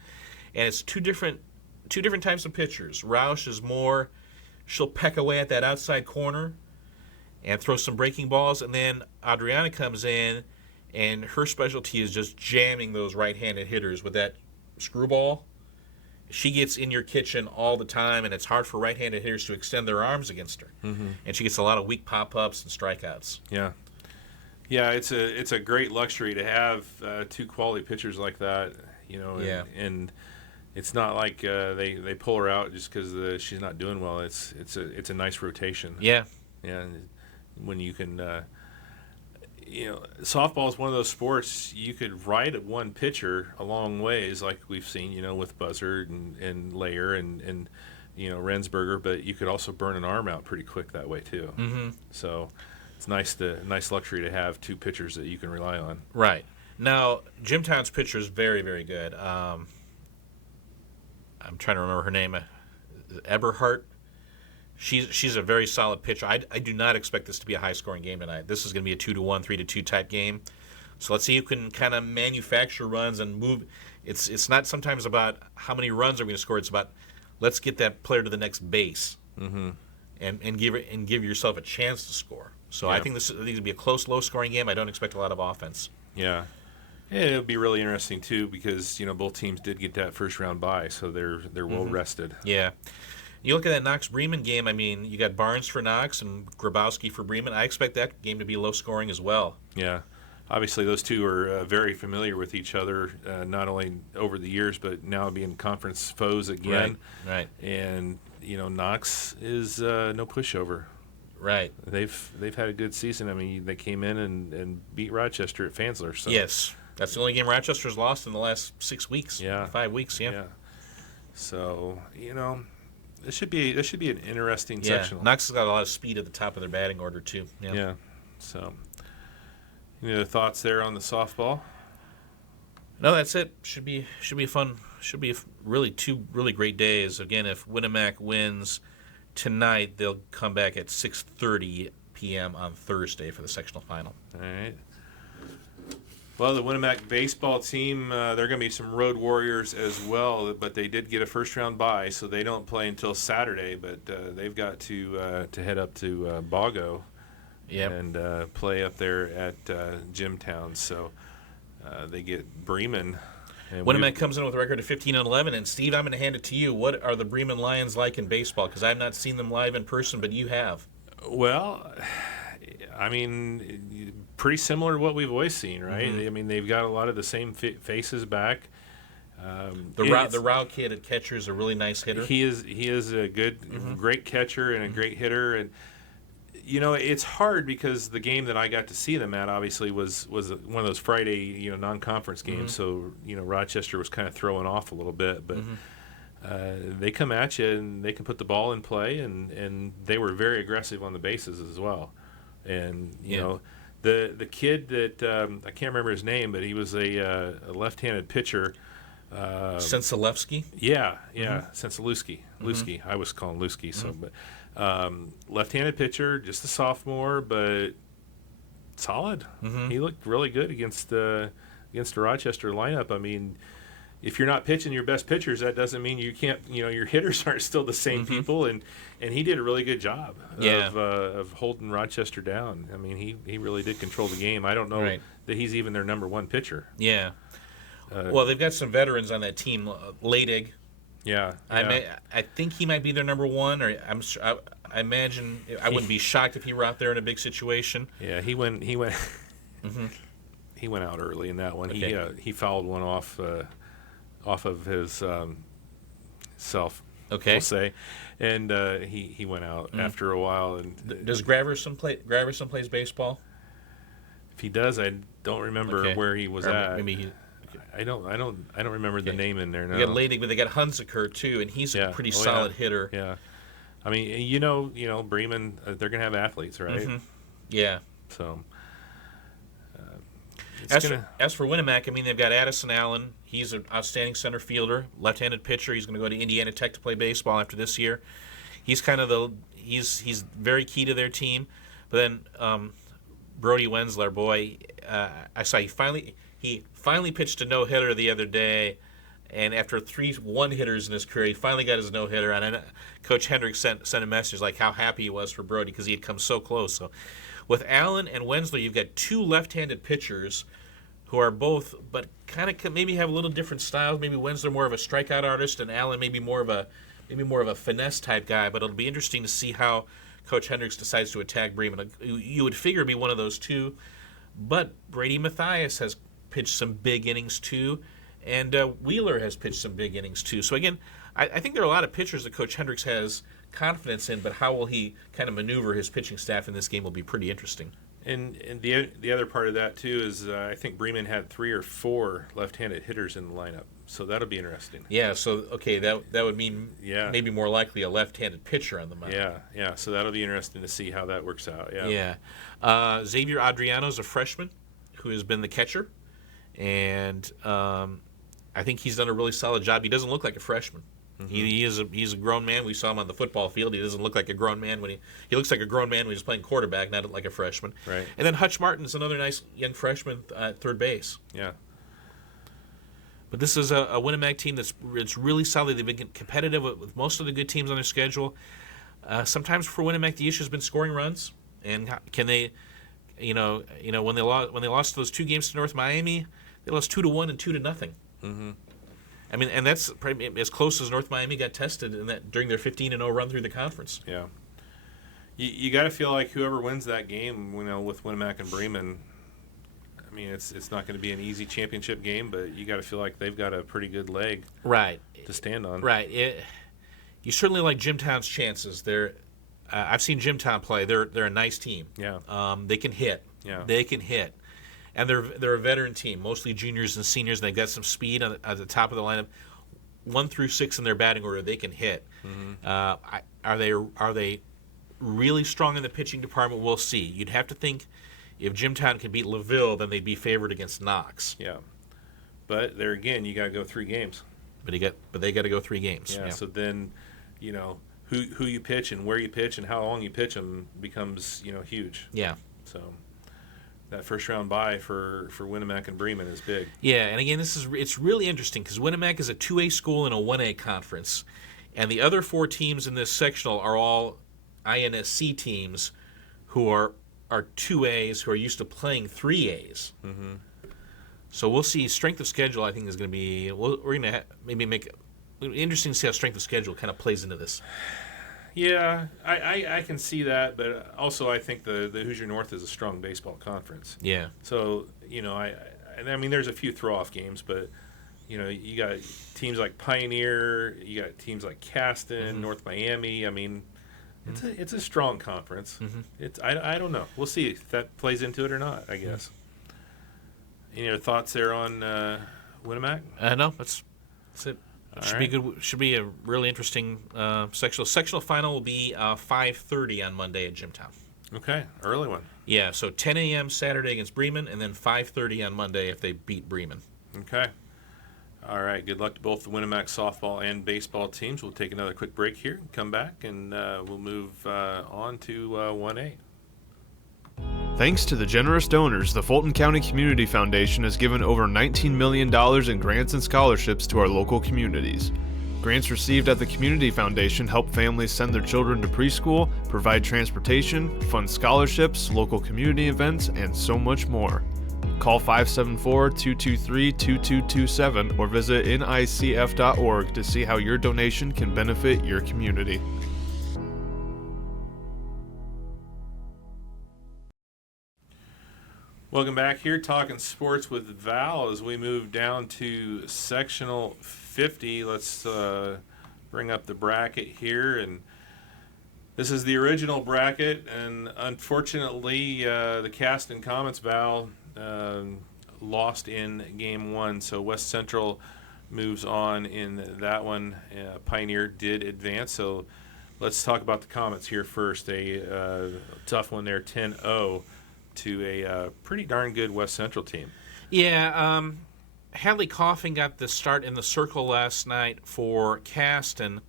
and it's two different types of pitchers. Roush is more, she'll peck away at that outside corner and throw some breaking balls, and then Adriana comes in, and her specialty is just jamming those right-handed hitters with that screwball. She gets in your kitchen all the time, and it's hard for right-handed hitters to extend their arms against her. Mm-hmm. And she gets a lot of weak pop-ups and strikeouts. Yeah. Yeah, it's a great luxury to have two quality pitchers like that. Yeah. And it's not like they pull her out just because she's not doing well. It's a nice rotation. Yeah. Yeah, and when you can, softball is one of those sports you could ride one pitcher a long ways, like we've seen, with Buzzard and Layer and Rensberger, but you could also burn an arm out pretty quick that way too. Mm-hmm. So it's nice luxury to have two pitchers that you can rely on. Right. Now, Jimtown's pitcher is very, very good. I'm trying to remember her name. Eberhardt. She's a very solid pitcher. I do not expect this to be a high-scoring game tonight. This is going to be a 2-1, 3-2 type game. So let's see who can kind of manufacture runs and move. It's not sometimes about how many runs are we going to score. It's about let's get that player to the next base and give yourself a chance to score. So Yeah. I think this is going to be a close, low-scoring game. I don't expect a lot of offense. Yeah. And it'll be really interesting too because both teams did get that first round bye, so they're well rested. Yeah. You look at that Knox-Bremen game, I mean, you got Barnes for Knox and Grabowski for Bremen. I expect that game to be low-scoring as well. Yeah. Obviously, those two are very familiar with each other, not only over the years, but now being conference foes again. Right. And Knox is no pushover. Right. They've had a good season. I mean, they came in and beat Rochester at Fansler. So Yes. That's the only game Rochester's lost in the last 6 weeks. Yeah. 5 weeks, yeah. Yeah. So this should be an interesting Yeah. sectional. Knox has got a lot of speed at the top of their batting order, too. Yeah. Yeah. So, any other thoughts there on the softball? No, that's it. Should be fun. Should be really 2 really great days. Again, if Winnemac wins tonight, they'll come back at 6:30 p.m. on Thursday for the sectional final. All right. Well, the Winnemac baseball team, they're going to be some road warriors as well, but they did get a first-round bye, so they don't play until Saturday, but they've got to head up to Bago Yep. and play up there at Jimtown. So they get Bremen. And Winnemac comes in with a record of 15-11, and Steve, I'm going to hand it to you. What are the Bremen Lions like in baseball? Because I've not seen them live in person, but you have. Well, I mean, pretty similar to what we've always seen, right? Mm-hmm. I mean, they've got a lot of the same faces back. The Rao kid at catcher is a really nice hitter. He is a good, great catcher and a great hitter, and it's hard because the game that I got to see them at obviously was one of those Friday non-conference games, so Rochester was kind of throwing off a little bit, but they come at you and they can put the ball in play, and they were very aggressive on the bases as well, and the kid that I can't remember his name, but he was a left-handed pitcher. Sensilevsky? Yeah, Sensilewski. Lusky. I was calling Lusky, so but left-handed pitcher, just a sophomore, but solid. He looked really good against the Rochester lineup. I mean, if you're not pitching your best pitchers, that doesn't mean you can't. Your hitters aren't still the same people, and he did a really good job of holding Rochester down. I mean, he really did control the game. I don't know that he's even their number one pitcher. Yeah. Well, they've got some veterans on that team. Leidig. Yeah. I think he might be their number one, or I imagine I wouldn't be shocked if he were out there in a big situation. Yeah, he went. He went out early in that one. Okay. He fouled one off of his self. Okay. We'll say, and he went out after a while. And Does Graverson plays baseball? if he does, I don't remember where he was Or at. Maybe he. I don't remember the name in there now. They got Leidig, but they got Hunziker too, and he's a pretty solid hitter. Yeah, I mean, Bremen, they're gonna have athletes, right? Yeah. So. As for Winnemac, I mean, they've got Addison Allen. He's an outstanding center fielder, left-handed pitcher. He's going to go to Indiana Tech to play baseball after this year. He's kind of he's very key to their team. But then Brody Wensler, boy, I saw he finally pitched a no-hitter the other day, and after 3 one-hitters in his career, he finally got his no-hitter. And Coach Hendricks sent a message like how happy he was for Brody because he had come so close. So with Allen and Wensler, you've got 2 left-handed pitchers who are both, but kind of maybe have a little different styles. Maybe Wensler more of a strikeout artist, and Allen maybe more of a finesse type guy. But it'll be interesting to see how Coach Hendricks decides to attack Bremen. You would figure it'd be one of those two, But Brady Mathias has pitched some big innings too, and Wheeler has pitched some big innings too. So again, I think there are a lot of pitchers that Coach Hendricks has confidence in, but how will he kind of maneuver his pitching staff in this game will be pretty interesting. And the other part of that too is I think Bremen had 3 or 4 left-handed hitters in the lineup, so that'll be interesting. Yeah, so okay, that would mean Yeah. maybe more likely a left-handed pitcher on the mound. Yeah. So that'll be interesting to see how that works out. Yeah. Yeah. Xavier Adriano is a freshman who has been the catcher, and I think he's done a really solid job. He doesn't look like a freshman. Mm-hmm. He's a grown man. We saw him on the football field. He doesn't look like a grown man when he looks like a grown man when he's playing quarterback, not like a freshman. Right. And then Hutch Martin's another nice young freshman at third base. Yeah. But this is a Winnemac team it's really solid. They've been competitive with most of the good teams on their schedule. Sometimes for Winnemac, the issue has been scoring runs, and can they, when they lost those 2 games to North Miami, they lost 2-1 and 2-0. Mm-hmm. I mean, and that's probably as close as North Miami got tested in that during their 15-0 run through the conference. Yeah. You got to feel like whoever wins that game, with Winnemac and Bremen, I mean, it's not going to be an easy championship game, but you got to feel like they've got a pretty good leg right to stand on. Right. You certainly like Jimtown's chances. I've seen Jimtown play. They're a nice team. Yeah. They can hit. Yeah. They can hit. And they're a veteran team, mostly juniors and seniors, and they've got some speed at the top of the lineup. 1 through 6 in their batting order, they can hit. Mm-hmm. Are they really strong in the pitching department? We'll see. You'd have to think if Jimtown can beat LaVille, then they'd be favored against Knox. Yeah. But there again, you got to go 3 games. But they got to go 3 games. Yeah. So then, who you pitch and where you pitch and how long you pitch them becomes huge. Yeah. So that first round bye for Winnemac and Bremen is big. Yeah, and again, it's really interesting because Winnemac is a 2A school in a 1A conference, and the other 4 teams in this sectional are all INSC teams who are 2As who are used to playing 3As. Mm-hmm. So we'll see. Strength of schedule, I think, is going to be. We're going to maybe make it interesting to see how strength of schedule kind of plays into this. Yeah, I can see that, but also I think the Hoosier North is a strong baseball conference. Yeah. So I mean, there's a few throw-off games, but you got teams like Pioneer, you got teams like Caston, mm-hmm. North Miami. I mean, it's a strong conference. Mm-hmm. I don't know. We'll see if that plays into it or not, I guess. Any other thoughts there on Winnemac? No, that's it. Should be good. Should be a really interesting sectional. Sectional final will be 5:30 on Monday at Jimtown. Okay, early one. Yeah, so 10 a.m. Saturday against Bremen, and then 5:30 on Monday if they beat Bremen. Okay. All right. Good luck to both the Winnemac softball and baseball teams. We'll take another quick break here, come back, and we'll move on to 1A. Thanks to the generous donors, the Fulton County Community Foundation has given over $19 million in grants and scholarships to our local communities. Grants received at the Community Foundation help families send their children to preschool, provide transportation, fund scholarships, local community events, and so much more. Call 574-223-2227 or visit nicf.org to see how your donation can benefit your community. Welcome back here, talking sports with Val as we move down to sectional 50. Let's bring up the bracket here, and this is the original bracket, and unfortunately the Caston Comets, Val, lost in game 1, so West Central moves on in that one. Pioneer did advance, so let's talk about the Comets here first. A tough one there, 10-0. To a pretty darn good West Central team. Yeah, Hadley Coffin got the start in the circle last night for Caston,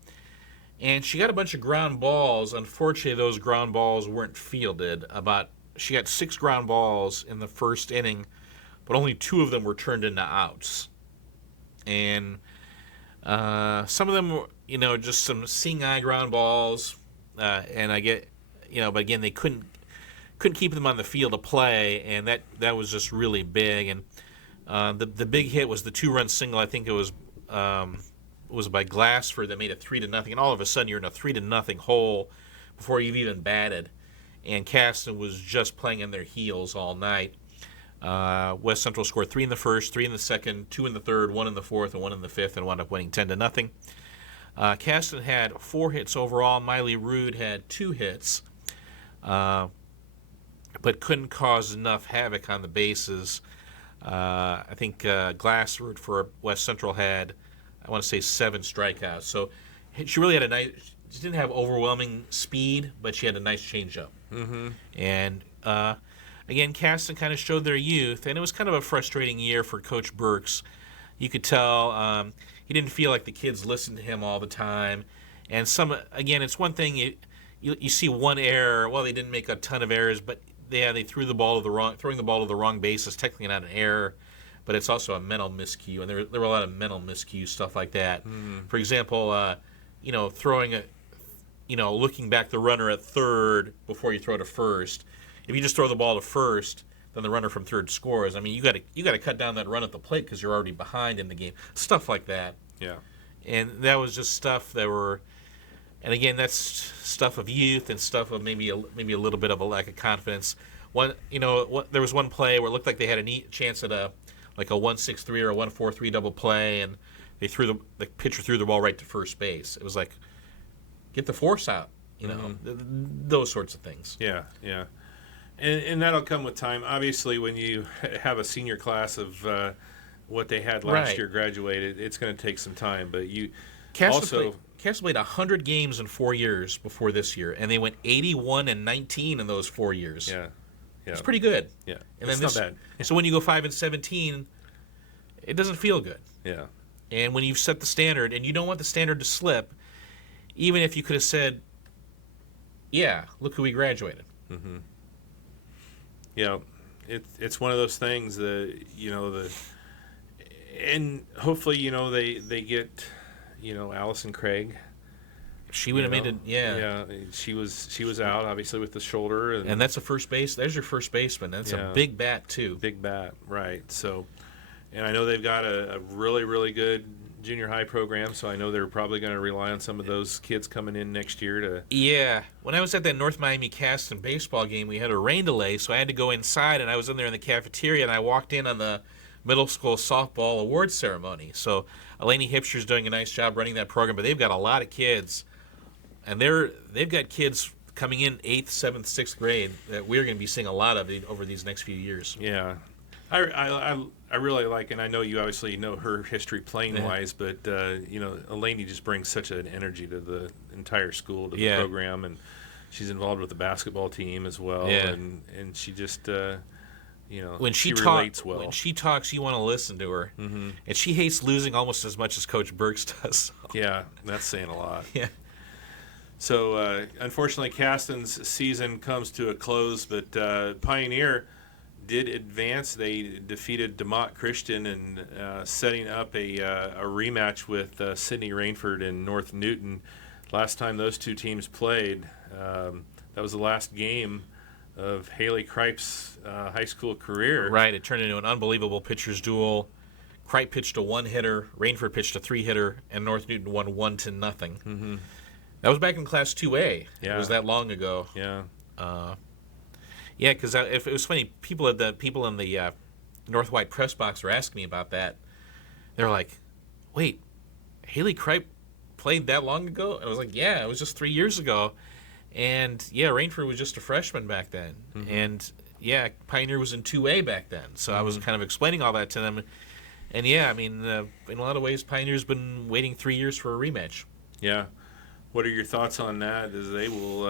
and she got a bunch of ground balls. Unfortunately, those ground balls weren't fielded. She got 6 ground balls in the first inning, but only 2 of them were turned into outs. And some of them were, just some seeing eye ground balls, and I get, but again, they couldn't keep them on the field to play, and that was just really big. And the big hit was the 2-run single. I think it was by Glassford that made it 3-0, and all of a sudden you're in a 3-0 hole before you've even batted. And Caston was just playing on their heels all night. West Central scored 3 in the first, 3 in the second, 2 in the third, 1 in the fourth, and 1 in the fifth, and wound up winning 10-0. Caston had 4 hits overall. Miley Rood had 2 hits, but couldn't cause enough havoc on the bases. I think Glassroot for West Central had, I want to say, 7 strikeouts. So she really had a nice. She didn't have overwhelming speed, but she had a nice changeup. Mm-hmm. And again, Caston kind of showed their youth, and it was kind of a frustrating year for Coach Burks. You could tell he didn't feel like the kids listened to him all the time. And it's one thing you see one error. Well, they didn't make a ton of errors, but they threw the ball throwing the ball to the wrong base is technically not an error, but it's also a mental miscue. And there were a lot of mental miscues, stuff like that. For example, looking back the runner at third before you throw to first. If you just throw the ball to first, then the runner from third scores. I mean, you got to cut down that run at the plate because you're already behind in the game. Stuff like that. Yeah. And that was just stuff that were, and again, that's stuff of youth and stuff of maybe a little bit of a lack of confidence. There was one play where it looked like they had a neat chance at a 1-6-3 or a 1-4-3 double play, and the pitcher threw the ball right to first base. It was like, get the force out, those sorts of things. Yeah, yeah. And that'll come with time. Obviously, when you have a senior class of what they had last year graduated, it's going to take some time. But Castle played 100 games in 4 years before this year, and they went 81-19 in those 4 years. Yeah, yeah. It's pretty good. Yeah, and it's not bad. So when you go 5-17, it doesn't feel good. Yeah. And when you've set the standard, and you don't want the standard to slip, even if you could have said, "Yeah, look who we graduated." Mm-hmm. Yeah, it's one of those things that and hopefully they get Allison Craig. She would have made it. Yeah, she was out obviously with the shoulder, and that's a first base. There's your first baseman. That's a big bat too. Big bat, right? So, and I know they've got a really really good junior high program, so I know they're probably going to rely on some of those kids coming in next year to. Yeah, when I was at that North Miami Caston baseball game, we had a rain delay, so I had to go inside, and I was in there in the cafeteria, and I walked in on the middle school softball awards ceremony. So Eleni Hipsher's doing a nice job running that program, but they've got a lot of kids, and they've got kids coming in 8th, 7th, 6th grade that we're going to be seeing a lot of over these next few years. Yeah. I really like, and I know you obviously know her history playing wise, but Eleni just brings such an energy to the entire school, to the program, and she's involved with the basketball team as well, and she just when she relates well. When she talks, you want to listen to her, and she hates losing almost as much as Coach Burks does. Yeah, that's saying a lot. Yeah. So unfortunately, Caston's season comes to a close, but Pioneer did advance. They defeated DeMott Christian and setting up a rematch with Sidney Rainford and North Newton. Last time those two teams played, that was the last game of Haley Kripe's high school career. Right, it turned into an unbelievable pitcher's duel. Kripe pitched a 1-hitter, Rainford pitched a 3-hitter, and North Newton won 1-0. Mm-hmm. That was back in Class 2A. Yeah. It was that long ago. Yeah. Yeah, because if it was funny, people in the North White press box were asking me about that. They were like, "Wait, Haley Kripe played that long ago?" And I was like, "Yeah, it was just 3 years ago." And yeah, Rainford was just a freshman back then, and yeah, Pioneer was in 2A back then. So I was kind of explaining all that to them, and yeah, I mean, in a lot of ways, Pioneer's been waiting 3 years for a rematch. Yeah. What are your thoughts on that? As they will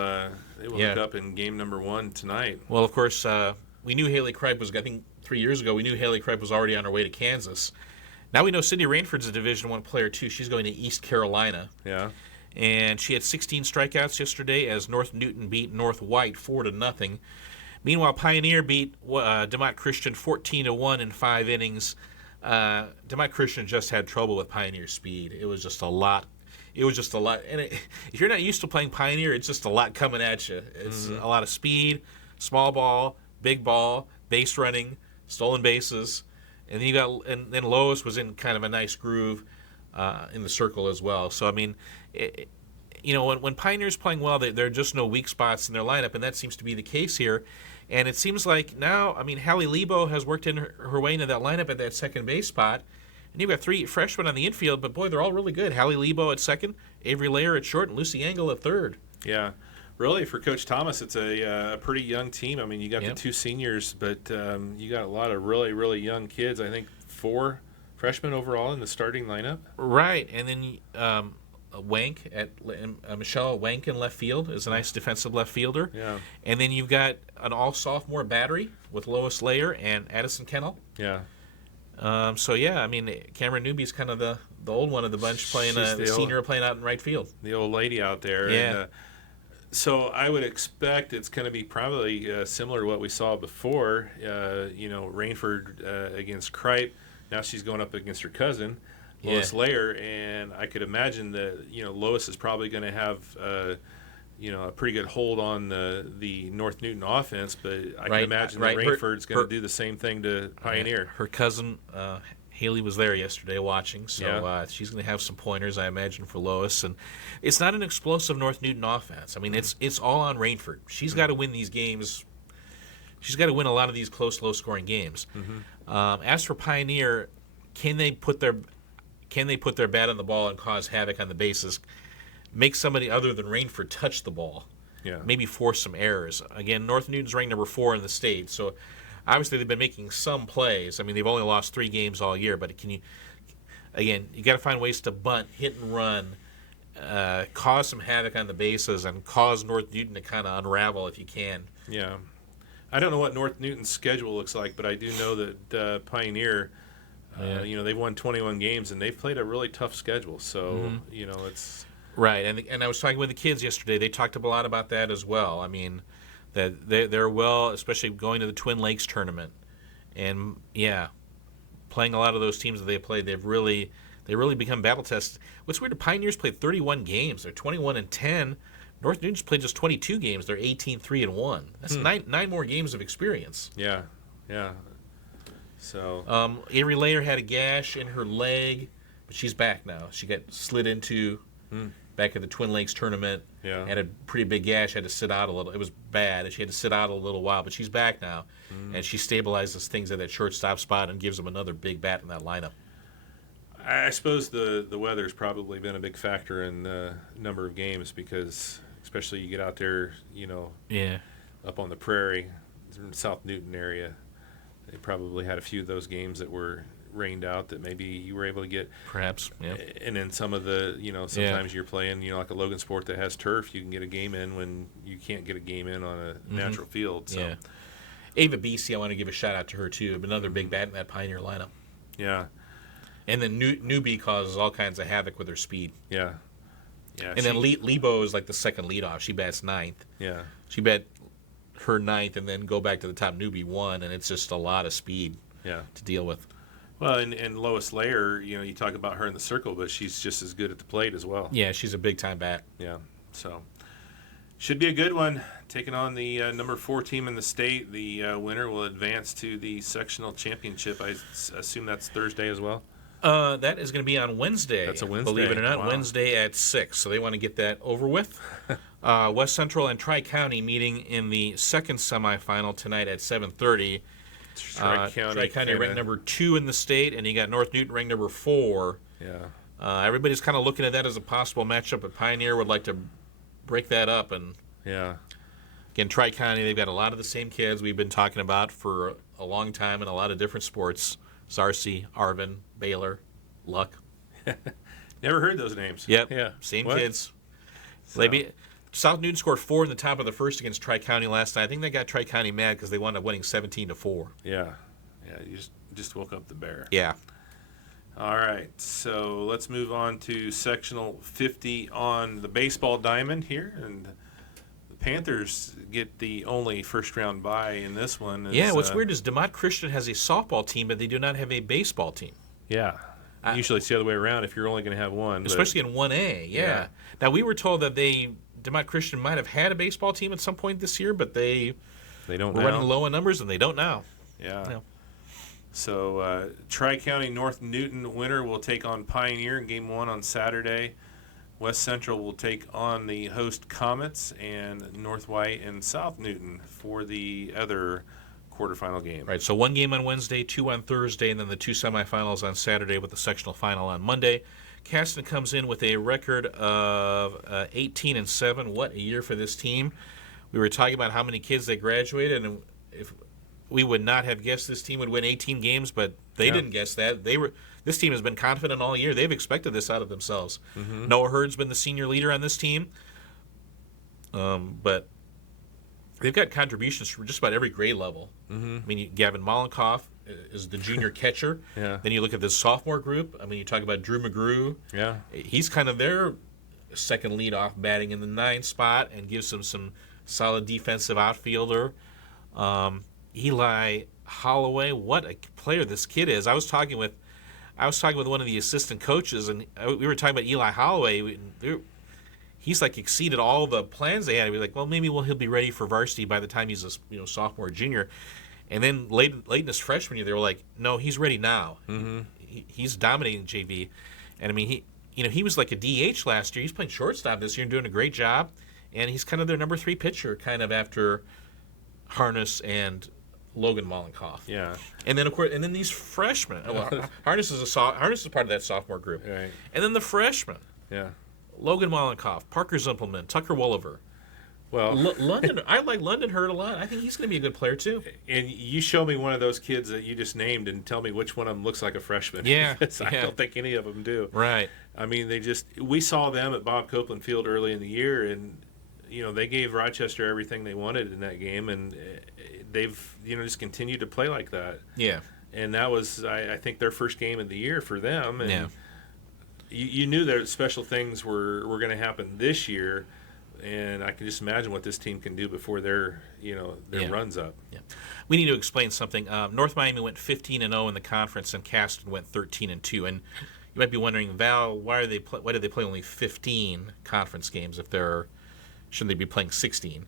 hook up in game number 1 tonight. Well, of course, we knew Haley Kripe was. I think 3 years ago, we knew Haley Kripe was already on her way to Kansas. Now we know Sidney Rainford's a Division I player too. She's going to East Carolina. Yeah. And she had 16 strikeouts yesterday as North Newton beat North White 4-0. Meanwhile, Pioneer beat DeMott Christian 14-1 in 5 innings. DeMott Christian just had trouble with Pioneer speed. It was just a lot. And if you're not used to playing Pioneer, it's just a lot coming at you. It's a lot of speed, small ball, big ball, base running, stolen bases, and then then Lois was in kind of a nice groove in the circle as well. So I mean, when Pioneer's playing well, there are just no weak spots in their lineup, and that seems to be the case here. And it seems like now, Hallie Lebo has worked in her way into that lineup at that second base spot. And you've got 3 freshmen on the infield, but boy, they're all really good. Hallie Lebo at second, Avery Layer at short, and Lucy Engel at third. Yeah. Really, for Coach Thomas, it's a pretty young team. You got the 2 seniors, but you got a lot of really, really young kids. I think 4 freshmen overall in the starting lineup. Right, and then Michelle Wank in left field is a nice defensive left fielder. Yeah. And then you've got an all-sophomore battery with Lois Layer and Addison Kennel. Yeah. Cameron Newby's kind of the old one of the bunch, playing the senior playing out in right field. The old lady out there. Yeah. And, so I would expect it's going to be probably similar to what we saw before. Rainford against Kripe. Now she's going up against her cousin, Lois Layer, and I could imagine that Lois is probably going to have a pretty good hold on the North Newton offense, but I can imagine that Rainford's going to do the same thing to Pioneer. Her cousin Haley was there yesterday watching, so she's going to have some pointers, I imagine, for Lois. And it's not an explosive North Newton offense. It's all on Rainford. She's got to win these games. She's got to win a lot of these close, low-scoring games. As for Pioneer, can they put their bat on the ball and cause havoc on the bases? Make somebody other than Rainford touch the ball. Yeah. Maybe force some errors. Again, North Newton's ranked number 4 in the state, so obviously they've been making some plays. They've only lost 3 games all year, but you got to find ways to bunt, hit and run, cause some havoc on the bases, and cause North Newton to kind of unravel if you can. Yeah. I don't know what North Newton's schedule looks like, but I do know that Pioneer, they've won 21 games, and they've played a really tough schedule. So, it's... Right, and I was talking with the kids yesterday. They talked a lot about that as well. That they're well, especially going to the Twin Lakes tournament, and playing a lot of those teams that they played. They really become battle tested. What's weird, the Pioneers played 31 games. They're 21-10. North Newton's played just 22 games. They're 18-3-1. That's nine more games of experience. Yeah. So Avery Layer had a gash in her leg, but she's back now. She got slid into back at the Twin Lakes tournament. Yeah. Had a pretty big gash. Had to sit out a little. It was bad. She had to sit out a little while, but she's back now, and she stabilizes things at that shortstop spot and gives them another big bat in that lineup. I suppose the weather's probably been a big factor in the number of games because, especially you get out there, up on the prairie, in South Newton area, they probably had a few of those games that were rained out that maybe you were able to get. Perhaps, yeah. And then some of the, sometimes you're playing, like a Logan Sport that has turf, you can get a game in when you can't get a game in on a natural field. So. Yeah. Ava Beasy, I want to give a shout out to her too. Another big bat in that Pioneer lineup. Yeah. And then Newbie causes all kinds of havoc with her speed. Yeah. And then Lebo is like the second leadoff. She bats ninth. Yeah. She bat her ninth and then go back to the top. Newbie won, and it's just a lot of speed to deal with. Well, and Lois Layer, you talk about her in the circle, but she's just as good at the plate as well. Yeah, she's a big-time bat. Yeah, so should be a good one. Taking on the number 4 team in the state, the winner will advance to the sectional championship. I assume that's Thursday as well? That is going to be on Wednesday. That's a Wednesday. Believe it or not, wow. Wednesday at 6. So they want to get that over with. West Central and Tri-County meeting in the second semifinal tonight at 7:30. Tri-County ranked number 2 in the state, and you got North Newton ranked number 4. Yeah. Everybody's kind of looking at that as a possible matchup, but Pioneer would like to break that up. And again, Tri-County, they've got a lot of the same kids we've been talking about for a long time in a lot of different sports. Sarcy, Arvin, Baylor, Luck. Never heard those names. Yep. Yeah. Same What? kids. So. South Newton scored 4 in the top of the first against Tri-County last night. I think they got Tri-County mad because they wound up winning 17-4. Yeah. You just woke up the bear. Yeah. All right. So let's move on to sectional 50 on the baseball diamond here, and the Panthers get the only first-round bye in this one. What's weird is DeMott Christian has a softball team, but they do not have a baseball team. Yeah. Usually it's the other way around if you're only going to have one. Especially in 1A, yeah. Now, we were told that DeMott Christian might have had a baseball team at some point this year, but they don't were now. running low on numbers, and they don't now. Yeah. No. So Tri-County North Newton winner will take on Pioneer in Game 1 on Saturday. West Central will take on the host Comets, and North White and South Newton for the other quarterfinal game. Right, so one game on Wednesday, two on Thursday, and then the two semifinals on Saturday with the sectional final on Monday. Caston comes in with a record of 18-7. What a year for this team. We were talking about how many kids they graduated, and if we would not have guessed this team would win 18 games, but they didn't guess that. This team has been confident all year. They've expected this out of themselves. Mm-hmm. Noah Hurd's been the senior leader on this team, but they've got contributions from just about every grade level. Mm-hmm. I mean, Gavin Mollenkoff is the junior catcher. Yeah. Then you look at this sophomore group. I mean, you talk about Drew McGrew. Yeah. He's kind of their second leadoff, batting in the 9th spot and gives them some solid defensive outfielder. Eli Holloway, what a player this kid is. I was talking with one of the assistant coaches, and we were talking about Eli Holloway. He's like exceeded all the plans they had. We were like, well, maybe he'll be ready for varsity by the time he's a sophomore or junior. And then late in his freshman year, they were like, no, he's ready now. Mm-hmm. He's dominating JV. And I mean, he was like a DH last year. He's playing shortstop this year and doing a great job. And he's kind of their number 3 pitcher, kind of after Harness and Logan Mollenkoff. Yeah. And then of course, these freshmen. Harness is part of that sophomore group. Right. And then the freshmen. Yeah. Logan Mollenkoff, Parker Zimpelman, Tucker Wolliver. Well, London. I like London Hurd a lot. I think he's going to be a good player too. And you show me one of those kids that you just named, and tell me which one of them looks like a freshman. Yeah. I don't think any of them do. Right. I mean, we saw them at Bob Copeland Field early in the year, and they gave Rochester everything they wanted in that game, and they've just continued to play like that. Yeah. And that was, I think, their first game of the year for them. And yeah. You knew that special things were going to happen this year, and I can just imagine what this team can do before their runs up. Yeah. We need to explain something. North Miami went 15-0 in the conference, and Caston went 13-2. And you might be wondering, Val, why did they play only 15 conference games if shouldn't they be playing 16?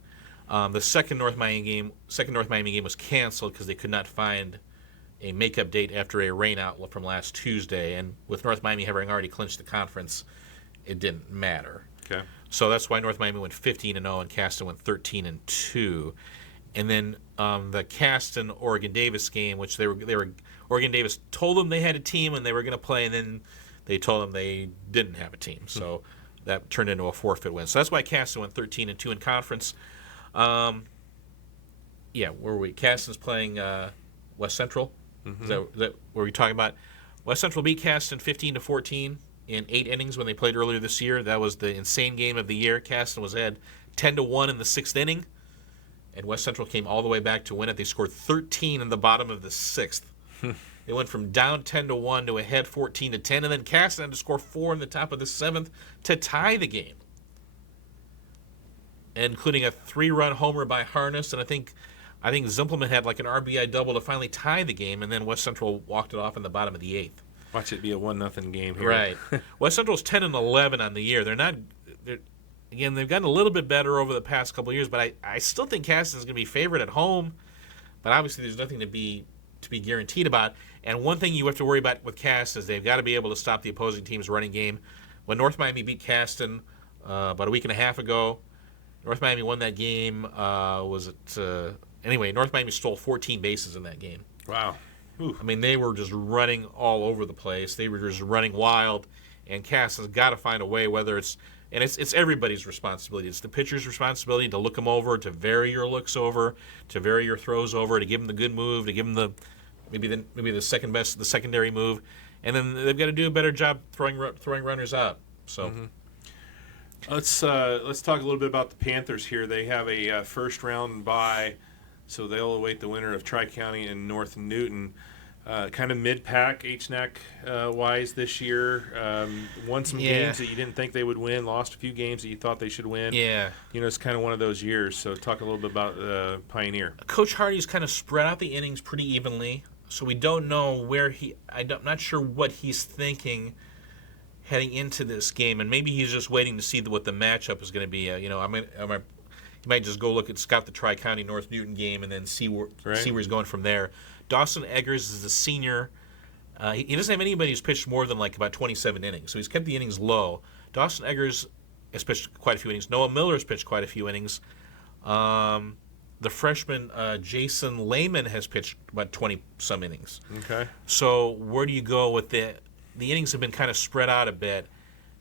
The second North Miami game was canceled because they could not find a makeup date after a rainout from last Tuesday, and with North Miami having already clinched the conference, it didn't matter. Okay. So that's why North Miami went 15-0 and Caston went 13-2. And then the Caston Oregon Davis game, which they were Oregon Davis told them they had a team and they were going to play, and then they told them they didn't have a team. So that turned into a forfeit win. So that's why Caston went 13-2 in conference. Where were we? Caston's playing West Central. Mm-hmm. Is that what we're talking about? West Central beat Caston 15-14 in 8 innings when they played earlier this year. That was the insane game of the year. Caston was ahead 10-1 in the 6th inning, and West Central came all the way back to win it. They scored 13 in the bottom of the 6th. They went from down 10-1 to ahead 14-10, and then Caston had to score 4 in the top of the 7th to tie the game, including a 3-run homer by Harness, and I think Zimpelman had like an RBI double to finally tie the game, and then West Central walked it off in the bottom of the 8th. Watch it be a 1-0 game here. Right. West Central's 10-11 on the year. They've gotten a little bit better over the past couple of years, but I still think Caston's going to be favored at home. But obviously, there's nothing to be guaranteed about. And one thing you have to worry about with Caston is they've got to be able to stop the opposing team's running game. When North Miami beat Caston about a week and a half ago, North Miami won that game. North Miami stole 14 bases in that game. Wow. Ooh. I mean, they were just running all over the place. They were just running wild, and Caston's got to find a way, it's everybody's responsibility. It's the pitcher's responsibility to look them over, to vary your looks over, to vary your throws over, to give them the good move, to give them maybe the second best, the secondary move, and then they've got to do a better job throwing runners out. So. Mm-hmm. Let's talk a little bit about the Panthers here. They have a first round bye, so they'll await the winner of Tri-County and North Newton. Kind of mid-pack HNAC wise this year. Won some games that you didn't think they would win. Lost a few games that you thought they should win. Yeah. It's kind of one of those years. So talk a little bit about Pioneer. Coach Hardy's kind of spread out the innings pretty evenly, so we don't know I'm not sure what he's thinking heading into this game, and maybe he's just waiting to see what the matchup is going to be. He might just go scout the Tri-County North Newton game and then see where he's going from there. Dawson Eggers is a senior. He doesn't have anybody who's pitched more than about 27 innings, so he's kept the innings low. Dawson Eggers has pitched quite a few innings. Noah Miller has pitched quite a few innings. The freshman Jason Lehman has pitched about 20-some innings. Okay. So where do you go with the innings have been kind of spread out a bit.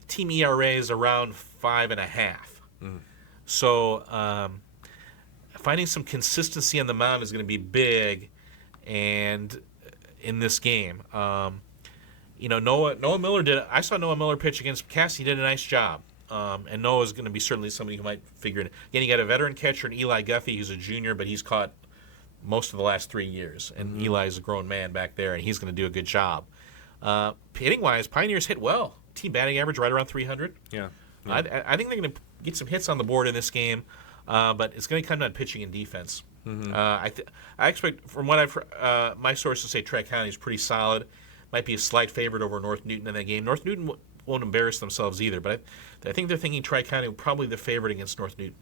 Team ERA is around 5.5. So finding some consistency on the mound is going to be big, and in this game, Noah Miller did. I saw Noah Miller pitch against Cassidy. He did a nice job. And Noah's going to be certainly somebody who might figure it. Again, you got a veteran catcher in Eli Guffey, who's a junior, but he's caught most of the last 3 years. And Eli's a grown man back there, and he's going to do a good job. Hitting-wise, Pioneers hit well. Team batting average right around 300. Yeah. I think they're going to get some hits on the board in this game, but it's going to come down to pitching and defense. I expect, from what I've heard, my sources say Tri County is pretty solid. Might be a slight favorite over North Newton in that game. North Newton won't embarrass themselves either, but I think they're thinking Tri County will probably the favorite against North Newton.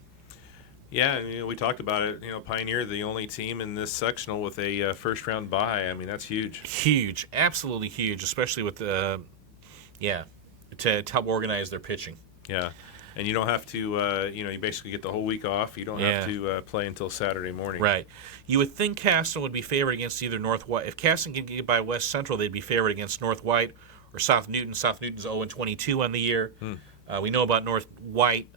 Yeah, we talked about it. Pioneer, the only team in this sectional with a first-round bye. I mean, that's huge. Huge, absolutely huge, especially with to help organize their pitching. Yeah, and you don't have to. You basically get the whole week off. You don't have to play until Saturday morning. Right. You would think Caston would be favored against either North White. If Caston can get by West Central, they'd be favored against North White or South Newton. South Newton's 0-22 on the year. We know about North White.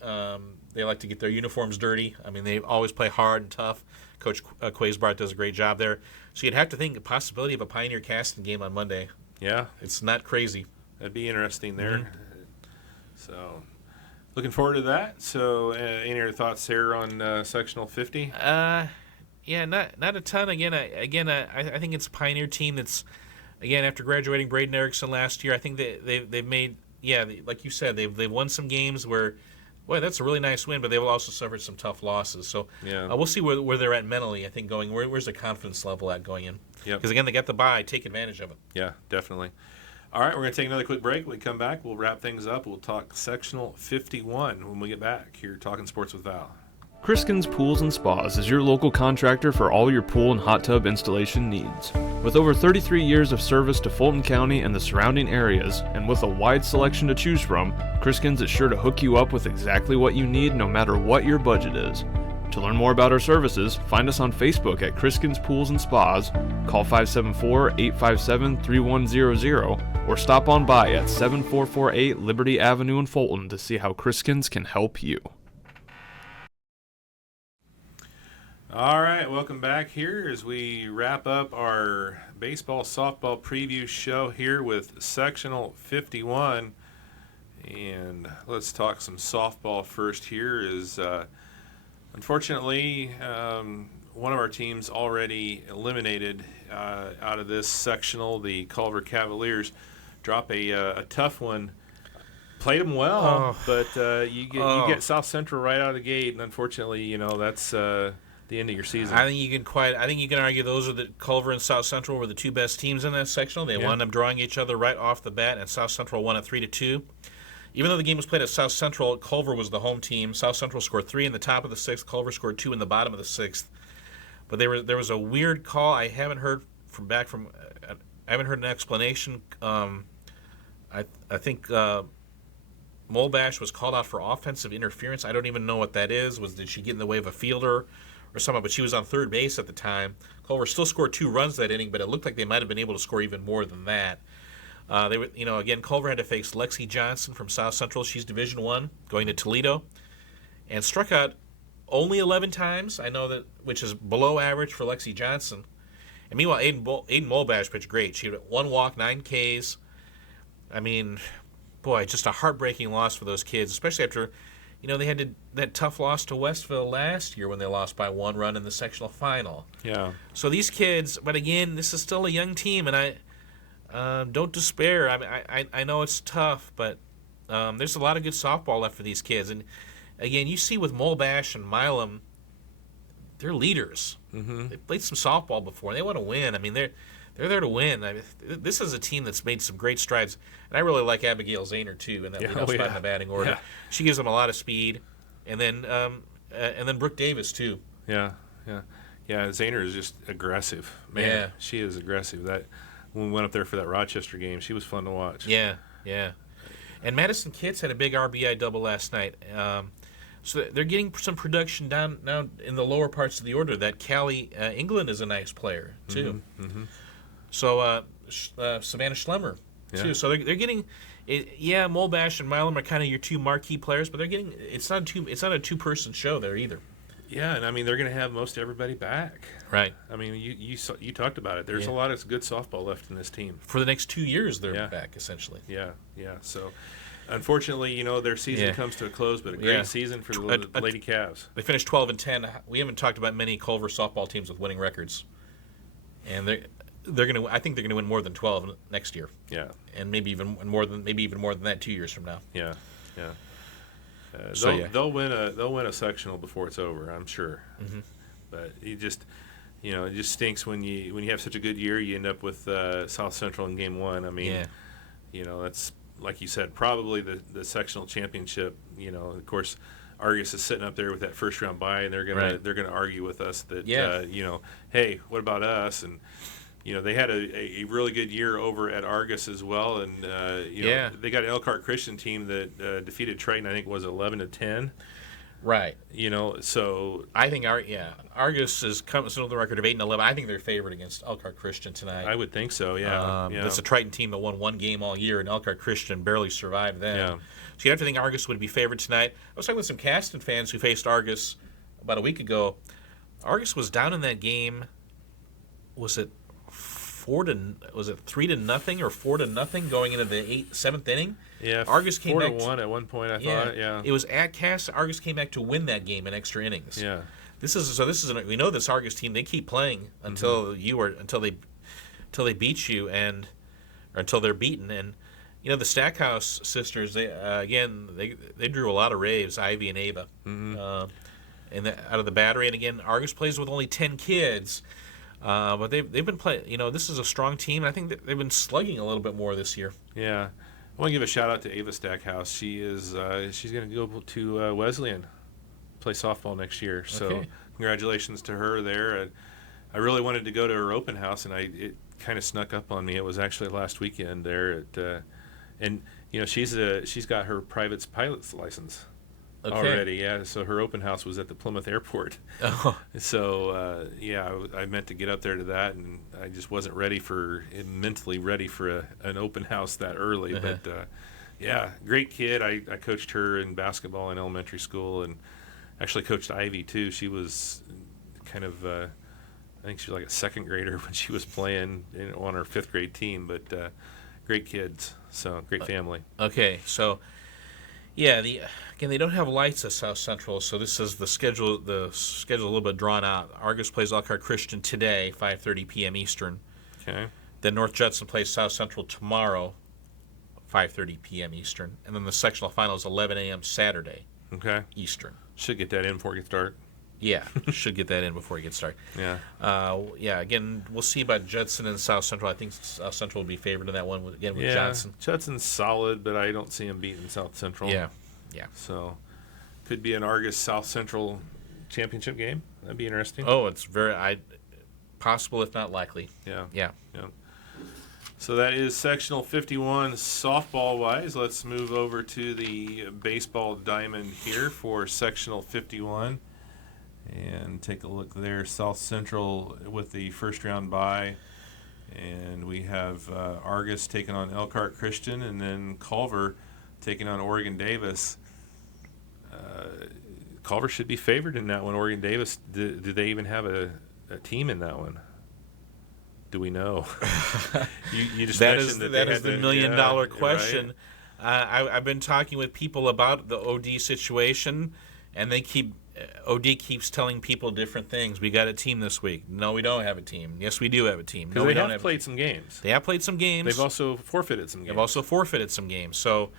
They like to get their uniforms dirty. I mean, they always play hard and tough. Coach Quaysbart does a great job there. So you'd have to think the possibility of a Pioneer Caston game on Monday. Yeah. It's not crazy. That'd be interesting there. So, looking forward to that. So, any other thoughts there on Sectional 50? Yeah, not a ton. Again, I think it's a Pioneer team that's, again, after graduating Braden Erickson last year, I think they've made, like you said, they've won some games where, boy, that's a really nice win, but they've also suffered some tough losses. So we'll see where they're at mentally, I think, going. Where's their confidence level at going in? Because, again, they got the bye. Take advantage of it. Yeah, definitely. All right, we're going to take another quick break. When we come back, we'll wrap things up. We'll talk Sectional 51 when we get back here Talking Sports with Val. Criskin's Pools and Spas is your local contractor for all your pool and hot tub installation needs. With over 33 years of service to Fulton County and the surrounding areas, and with a wide selection to choose from, Criskin's is sure to hook you up with exactly what you need no matter what your budget is. To learn more about our services, find us on Facebook at Criskin's Pools and Spas, call 574-857-3100, or stop on by at 7448 Liberty Avenue in Fulton to see how Criskin's can help you. All right, welcome back here as we wrap up our baseball softball preview show here with Sectional 51. And let's talk some softball first here. Unfortunately, one of our teams already eliminated out of this sectional. The Culver Cavaliers drop a tough one. Played them well, but you get South Central right out of the gate, and unfortunately, that's the end of your season. I think you can argue those are the Culver and South Central were the two best teams in that sectional. They wound up drawing each other right off the bat, and South Central won at 3-2. Even though the game was played at South Central, Culver was the home team. South Central scored 3 in the top of the 6th. Culver scored 2 in the bottom of the 6th. But there was a weird call. I haven't heard an explanation. I think Molbash was called out for offensive interference. I don't even know what that is. Did she get in the way of a fielder or something? But she was on third base at the time. Culver still scored 2 runs that inning, but it looked like they might have been able to score even more than that. Again, Culver had to face Lexi Johnson from South Central. She's Division I, going to Toledo, and struck out only 11 times. I know that, which is below average for Lexi Johnson. And meanwhile, Aiden Molbash pitched great. She had 1 walk, 9 Ks. I mean, boy, just a heartbreaking loss for those kids, especially after, they had that tough loss to Westville last year when they lost by 1 run in the sectional final. Yeah. So these kids, but again, this is still a young team, and I don't despair. I know it's tough, but there's a lot of good softball left for these kids. And again, you see with Molbash and Milam, they're leaders. Mm-hmm. They played some softball before. And they want to win. I mean, they're there to win. This is a team that's made some great strides, and I really like Abigail Zahner too in that leadoff spot in the batting order. Yeah. She gives them a lot of speed, and then Brooke Davis too. Yeah. Zahner is just aggressive. Man, she is aggressive. That when we went up there for that Rochester game, she was fun to watch. Yeah. And Madison Kitts had a big RBI double last night. So they're getting some production down now in the lower parts of the order. That Callie England is a nice player too. Mm-hmm. So Savannah Schlemmer too. Yeah. So they're getting, Molbash and Milam are kind of your two marquee players, but they're getting it's not a two-person show there either. Yeah, and I mean they're going to have most everybody back. Right. I mean you talked about it. There's a lot of good softball left in this team. For the next 2 years, they're back essentially. Yeah. So, unfortunately, their season comes to a close, but a great season for the Lady Cavs. They finished 12-10. We haven't talked about many Culver softball teams with winning records, and they're going to. I think they're going to win more than 12 next year. Yeah. And maybe even more than that 2 years from now. Yeah. They'll win a sectional before it's over, I'm sure. Mm-hmm. But it just stinks when you have such a good year, you end up with South Central in game one. I mean, that's like you said, probably the sectional championship. Of course, Argus is sitting up there with that first round bye, and they're gonna argue with us that hey, what about us? And they had a really good year over at Argus as well, and they got an Elkhart Christian team that defeated Triton. I think was 11-10. Right. So I think Argus is coming to the record of 8-11. I think they're favored against Elkhart Christian tonight. I would think so. Yeah. It's a Triton team that won one game all year, and Elkhart Christian barely survived that. Yeah. So you'd have to think Argus would be favored tonight. I was talking with some Caston fans who faced Argus about a week ago. Argus was down in that game. Was it 3-0 or 4-0 going into the seventh inning? Yeah, Argus came back 4-1 at one point. I thought. Yeah, it was at Cass. Argus came back to win that game in extra innings. Yeah, we know this Argus team. They keep playing until they beat you or until they're beaten. And the Stackhouse sisters. They drew a lot of raves. Ivy and Ava, out of the battery. And again, Argus plays with only 10 kids. But they've been playing. This is a strong team. And I think that they've been slugging a little bit more this year. Yeah, I want to give a shout out to Ava Stackhouse. She's going to go to Wesleyan, play softball next year. So congratulations to her there. I really wanted to go to her open house, and it kind of snuck up on me. It was actually last weekend there and she's got her private pilot's license. Okay. Already, yeah. So her open house was at the Plymouth Airport. Oh. So, I meant to get up there to that, and I just wasn't mentally ready for an open house that early. Uh-huh. But, great kid. I coached her in basketball in elementary school, and actually coached Ivy, too. She was kind of, I think she was like a second grader when she was playing on her fifth grade team. But great kids, so great family. Okay, so... Yeah, they don't have lights at South Central, so this is the schedule. The schedule a little bit drawn out. Argus plays Elkhart Christian today, 5:30 p.m. Eastern. Okay. Then North Judson plays South Central tomorrow, 5:30 p.m. Eastern, and then the sectional final is 11 a.m. Saturday. Okay. Eastern. Should get that in before it gets dark. Yeah, should get that in before it gets started. Yeah. Again, we'll see about Judson and South Central. I think South Central will be favored in that one with Johnson. Judson's solid, but I don't see him beating South Central. Yeah. So, could be an Argus South Central championship game. That'd be interesting. Oh, it's very possible, if not likely. Yeah. So that is sectional 51 softball-wise. Let's move over to the baseball diamond here for sectional 51. And take a look there. South Central with the first round bye. And we have Argus taking on Elkhart Christian, and then Culver taking on Oregon Davis. Culver should be favored in that one. Oregon Davis, do they even have a team in that one? Do we know? you just mentioned that is the million-dollar question. Right? I've been talking with people about the OD situation, and OD keeps telling people different things. We got a team this week. No, we don't have a team. Yes, we do have a team. No, we don't have played some games. They have played some games. They've also forfeited some games. So,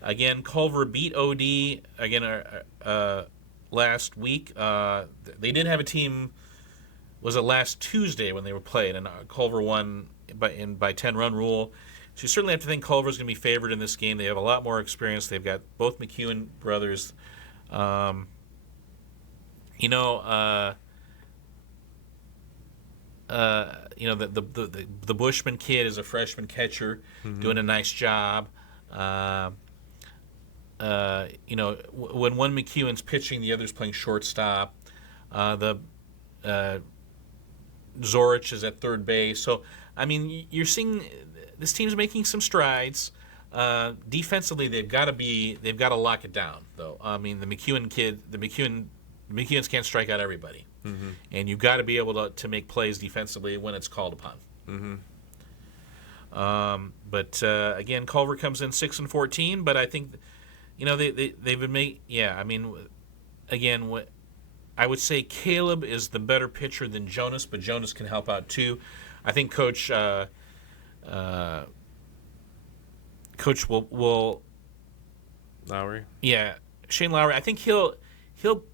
again, Culver beat OD again last week. They did have a team. Was it last Tuesday when they were played, and Culver won by 10-run rule. So you certainly have to think Culver's going to be favored in this game. They have a lot more experience. They've got both McEwen brothers. The Bushman kid is a freshman catcher, doing a nice job. when one McEwen's pitching, the other's playing shortstop. The Zorich is at third base. So, I mean, you're seeing this team's making some strides. Defensively, they've got to lock it down, though. I mean, the McEwens can't strike out everybody, and you've got to be able to make plays defensively when it's called upon. But again, Culver comes in 6-14, but I think they've been made. Yeah, I mean, again, I would say Caleb is the better pitcher than Jonas, but Jonas can help out too. I think Coach will Lowry. Yeah, Shane Lowry. I think he'll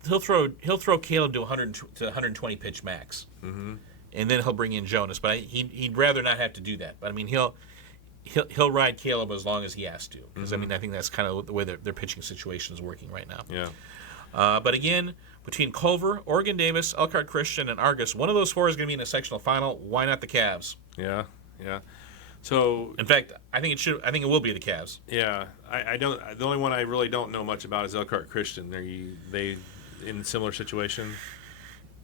throw Caleb to 120 pitch max, and then he'll bring in Jonas. But he'd rather not have to do that. But I mean, he'll ride Caleb as long as he has to, because I mean, I think that's kind of the way their pitching situation is working right now. Yeah. But again, between Culver, Oregon Davis, Elkhart Christian, and Argus, one of those four is going to be in the sectional final. Why not the Cavs? Yeah. So, in fact, I think it will be the Cavs. Yeah, I don't. The only one I really don't know much about is Elkhart Christian. They in a similar situation?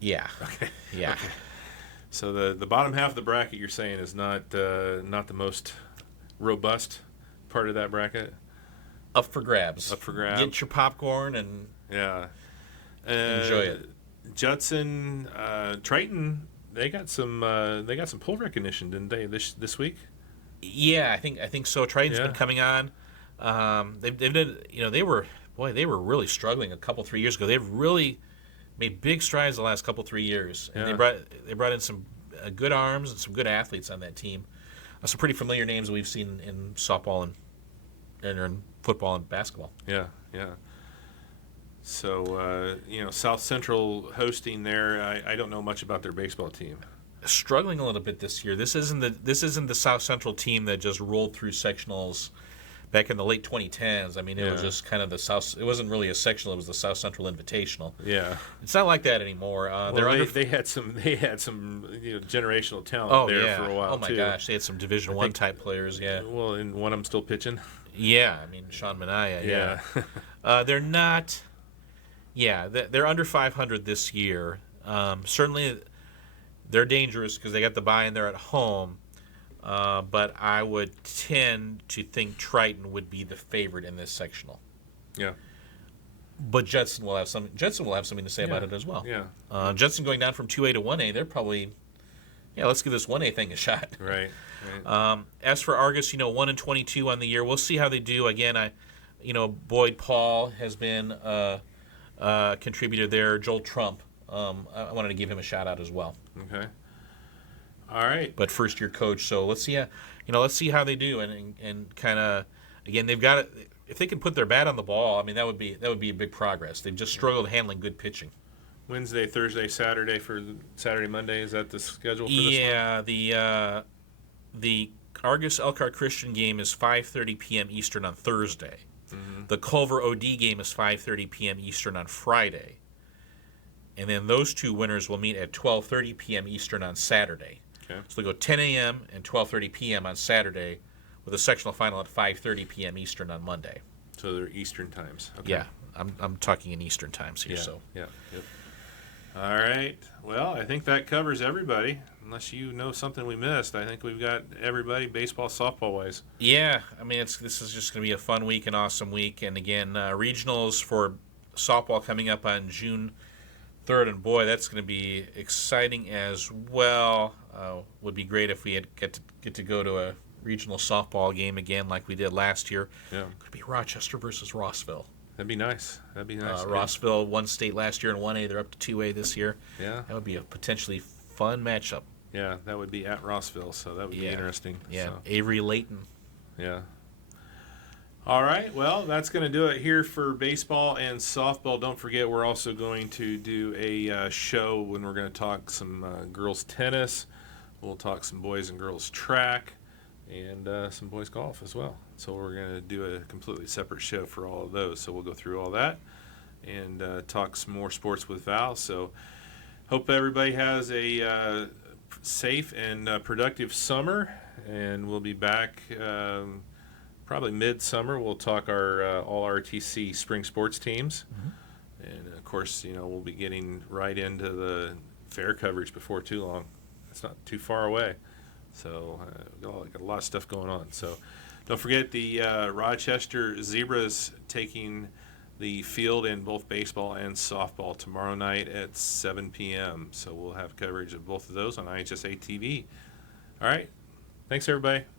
Yeah. Okay. Yeah. Okay. So the bottom half of the bracket you're saying is not the most robust part of that bracket. Up for grabs. Get your popcorn and enjoy it. Judson, Triton, they got some poll recognition, didn't they, this week? Yeah, I think so. Triton's been coming on. They were really struggling a couple 3 years ago. They've really made big strides the last couple 3 years. And they brought in some good arms and some good athletes on that team. Some pretty familiar names that we've seen in softball and in football and basketball. Yeah. So South Central hosting there. I don't know much about their baseball team. Struggling a little bit this year. This isn't the South Central team that just rolled through sectionals back in the late 2010s. I mean, it was just kind of the South. It wasn't really a sectional. It was the South Central Invitational. Yeah, it's not like that anymore. They had some generational talent there for a while. Oh my gosh, they had some Division I type players. Yeah. Well, and one of them still pitching. Yeah, I mean Sean Minaya. Yeah. They're not. Yeah, they're under 500 this year. Certainly, they're dangerous because they got the buy-in there at home. But I would tend to think Triton would be the favorite in this sectional. Yeah. But Judson will have something to say about it as well. Yeah. Judson going down from 2A to 1A, they're probably, let's give this 1A thing a shot. Right. As for Argus, 1-22 on the year. We'll see how they do. Again, Boyd Paul has been a contributor there. Joel Trump, I wanted to give him a shout out as well. Okay. All right. But first year coach, so let's see how they do, and kind of again they've got it. If they can put their bat on the ball, I mean that would be a big progress. They've just struggled handling good pitching. Wednesday, Thursday, Saturday for Saturday, Monday. Is that the schedule for this one? Yeah, the Argus Elkhart Christian game is 5:30 p.m. Eastern on Thursday. Mm-hmm. The Culver OD game is 5:30 p.m. Eastern on Friday. And then those two winners will meet at 12:30 p.m. Eastern on Saturday. Okay. So they go 10 a.m. and 12:30 p.m. on Saturday, with a sectional final at 5:30 p.m. Eastern on Monday. So they're Eastern times. Okay. Yeah, I'm talking in Eastern times here. Yeah. So Yep. All right. Well, I think that covers everybody. Unless you know something we missed, I think we've got everybody baseball, softball wise. Yeah, I mean this is just going to be a fun week, an awesome week, and again regionals for softball coming up on June 3rd, and boy, that's going to be exciting as well. Would be great if we had get to go to a regional softball game again like we did last year. Yeah, could be Rochester versus Rossville. That'd be nice. Rossville won state last year in 1A. They're up to 2A this year. Yeah, that would be a potentially fun matchup. Yeah, that would be at Rossville, so that would be interesting. Yeah, so. Avery Layton. Yeah. All right, well, that's going to do it here for baseball and softball. Don't forget, we're also going to do a show when we're going to talk some girls tennis. We'll talk some boys and girls track and some boys golf as well. So we're going to do a completely separate show for all of those. So we'll go through all that and talk some more sports with Val. So hope everybody has a safe and productive summer, and we'll be back probably midsummer, we'll talk our all RTC spring sports teams. And of course, we'll be getting right into the fair coverage before too long. It's not too far away. So got a lot of stuff going on. So don't forget the Rochester Zebras taking the field in both baseball and softball tomorrow night at 7 p.m. So we'll have coverage of both of those on IHSA TV. All right. Thanks, everybody.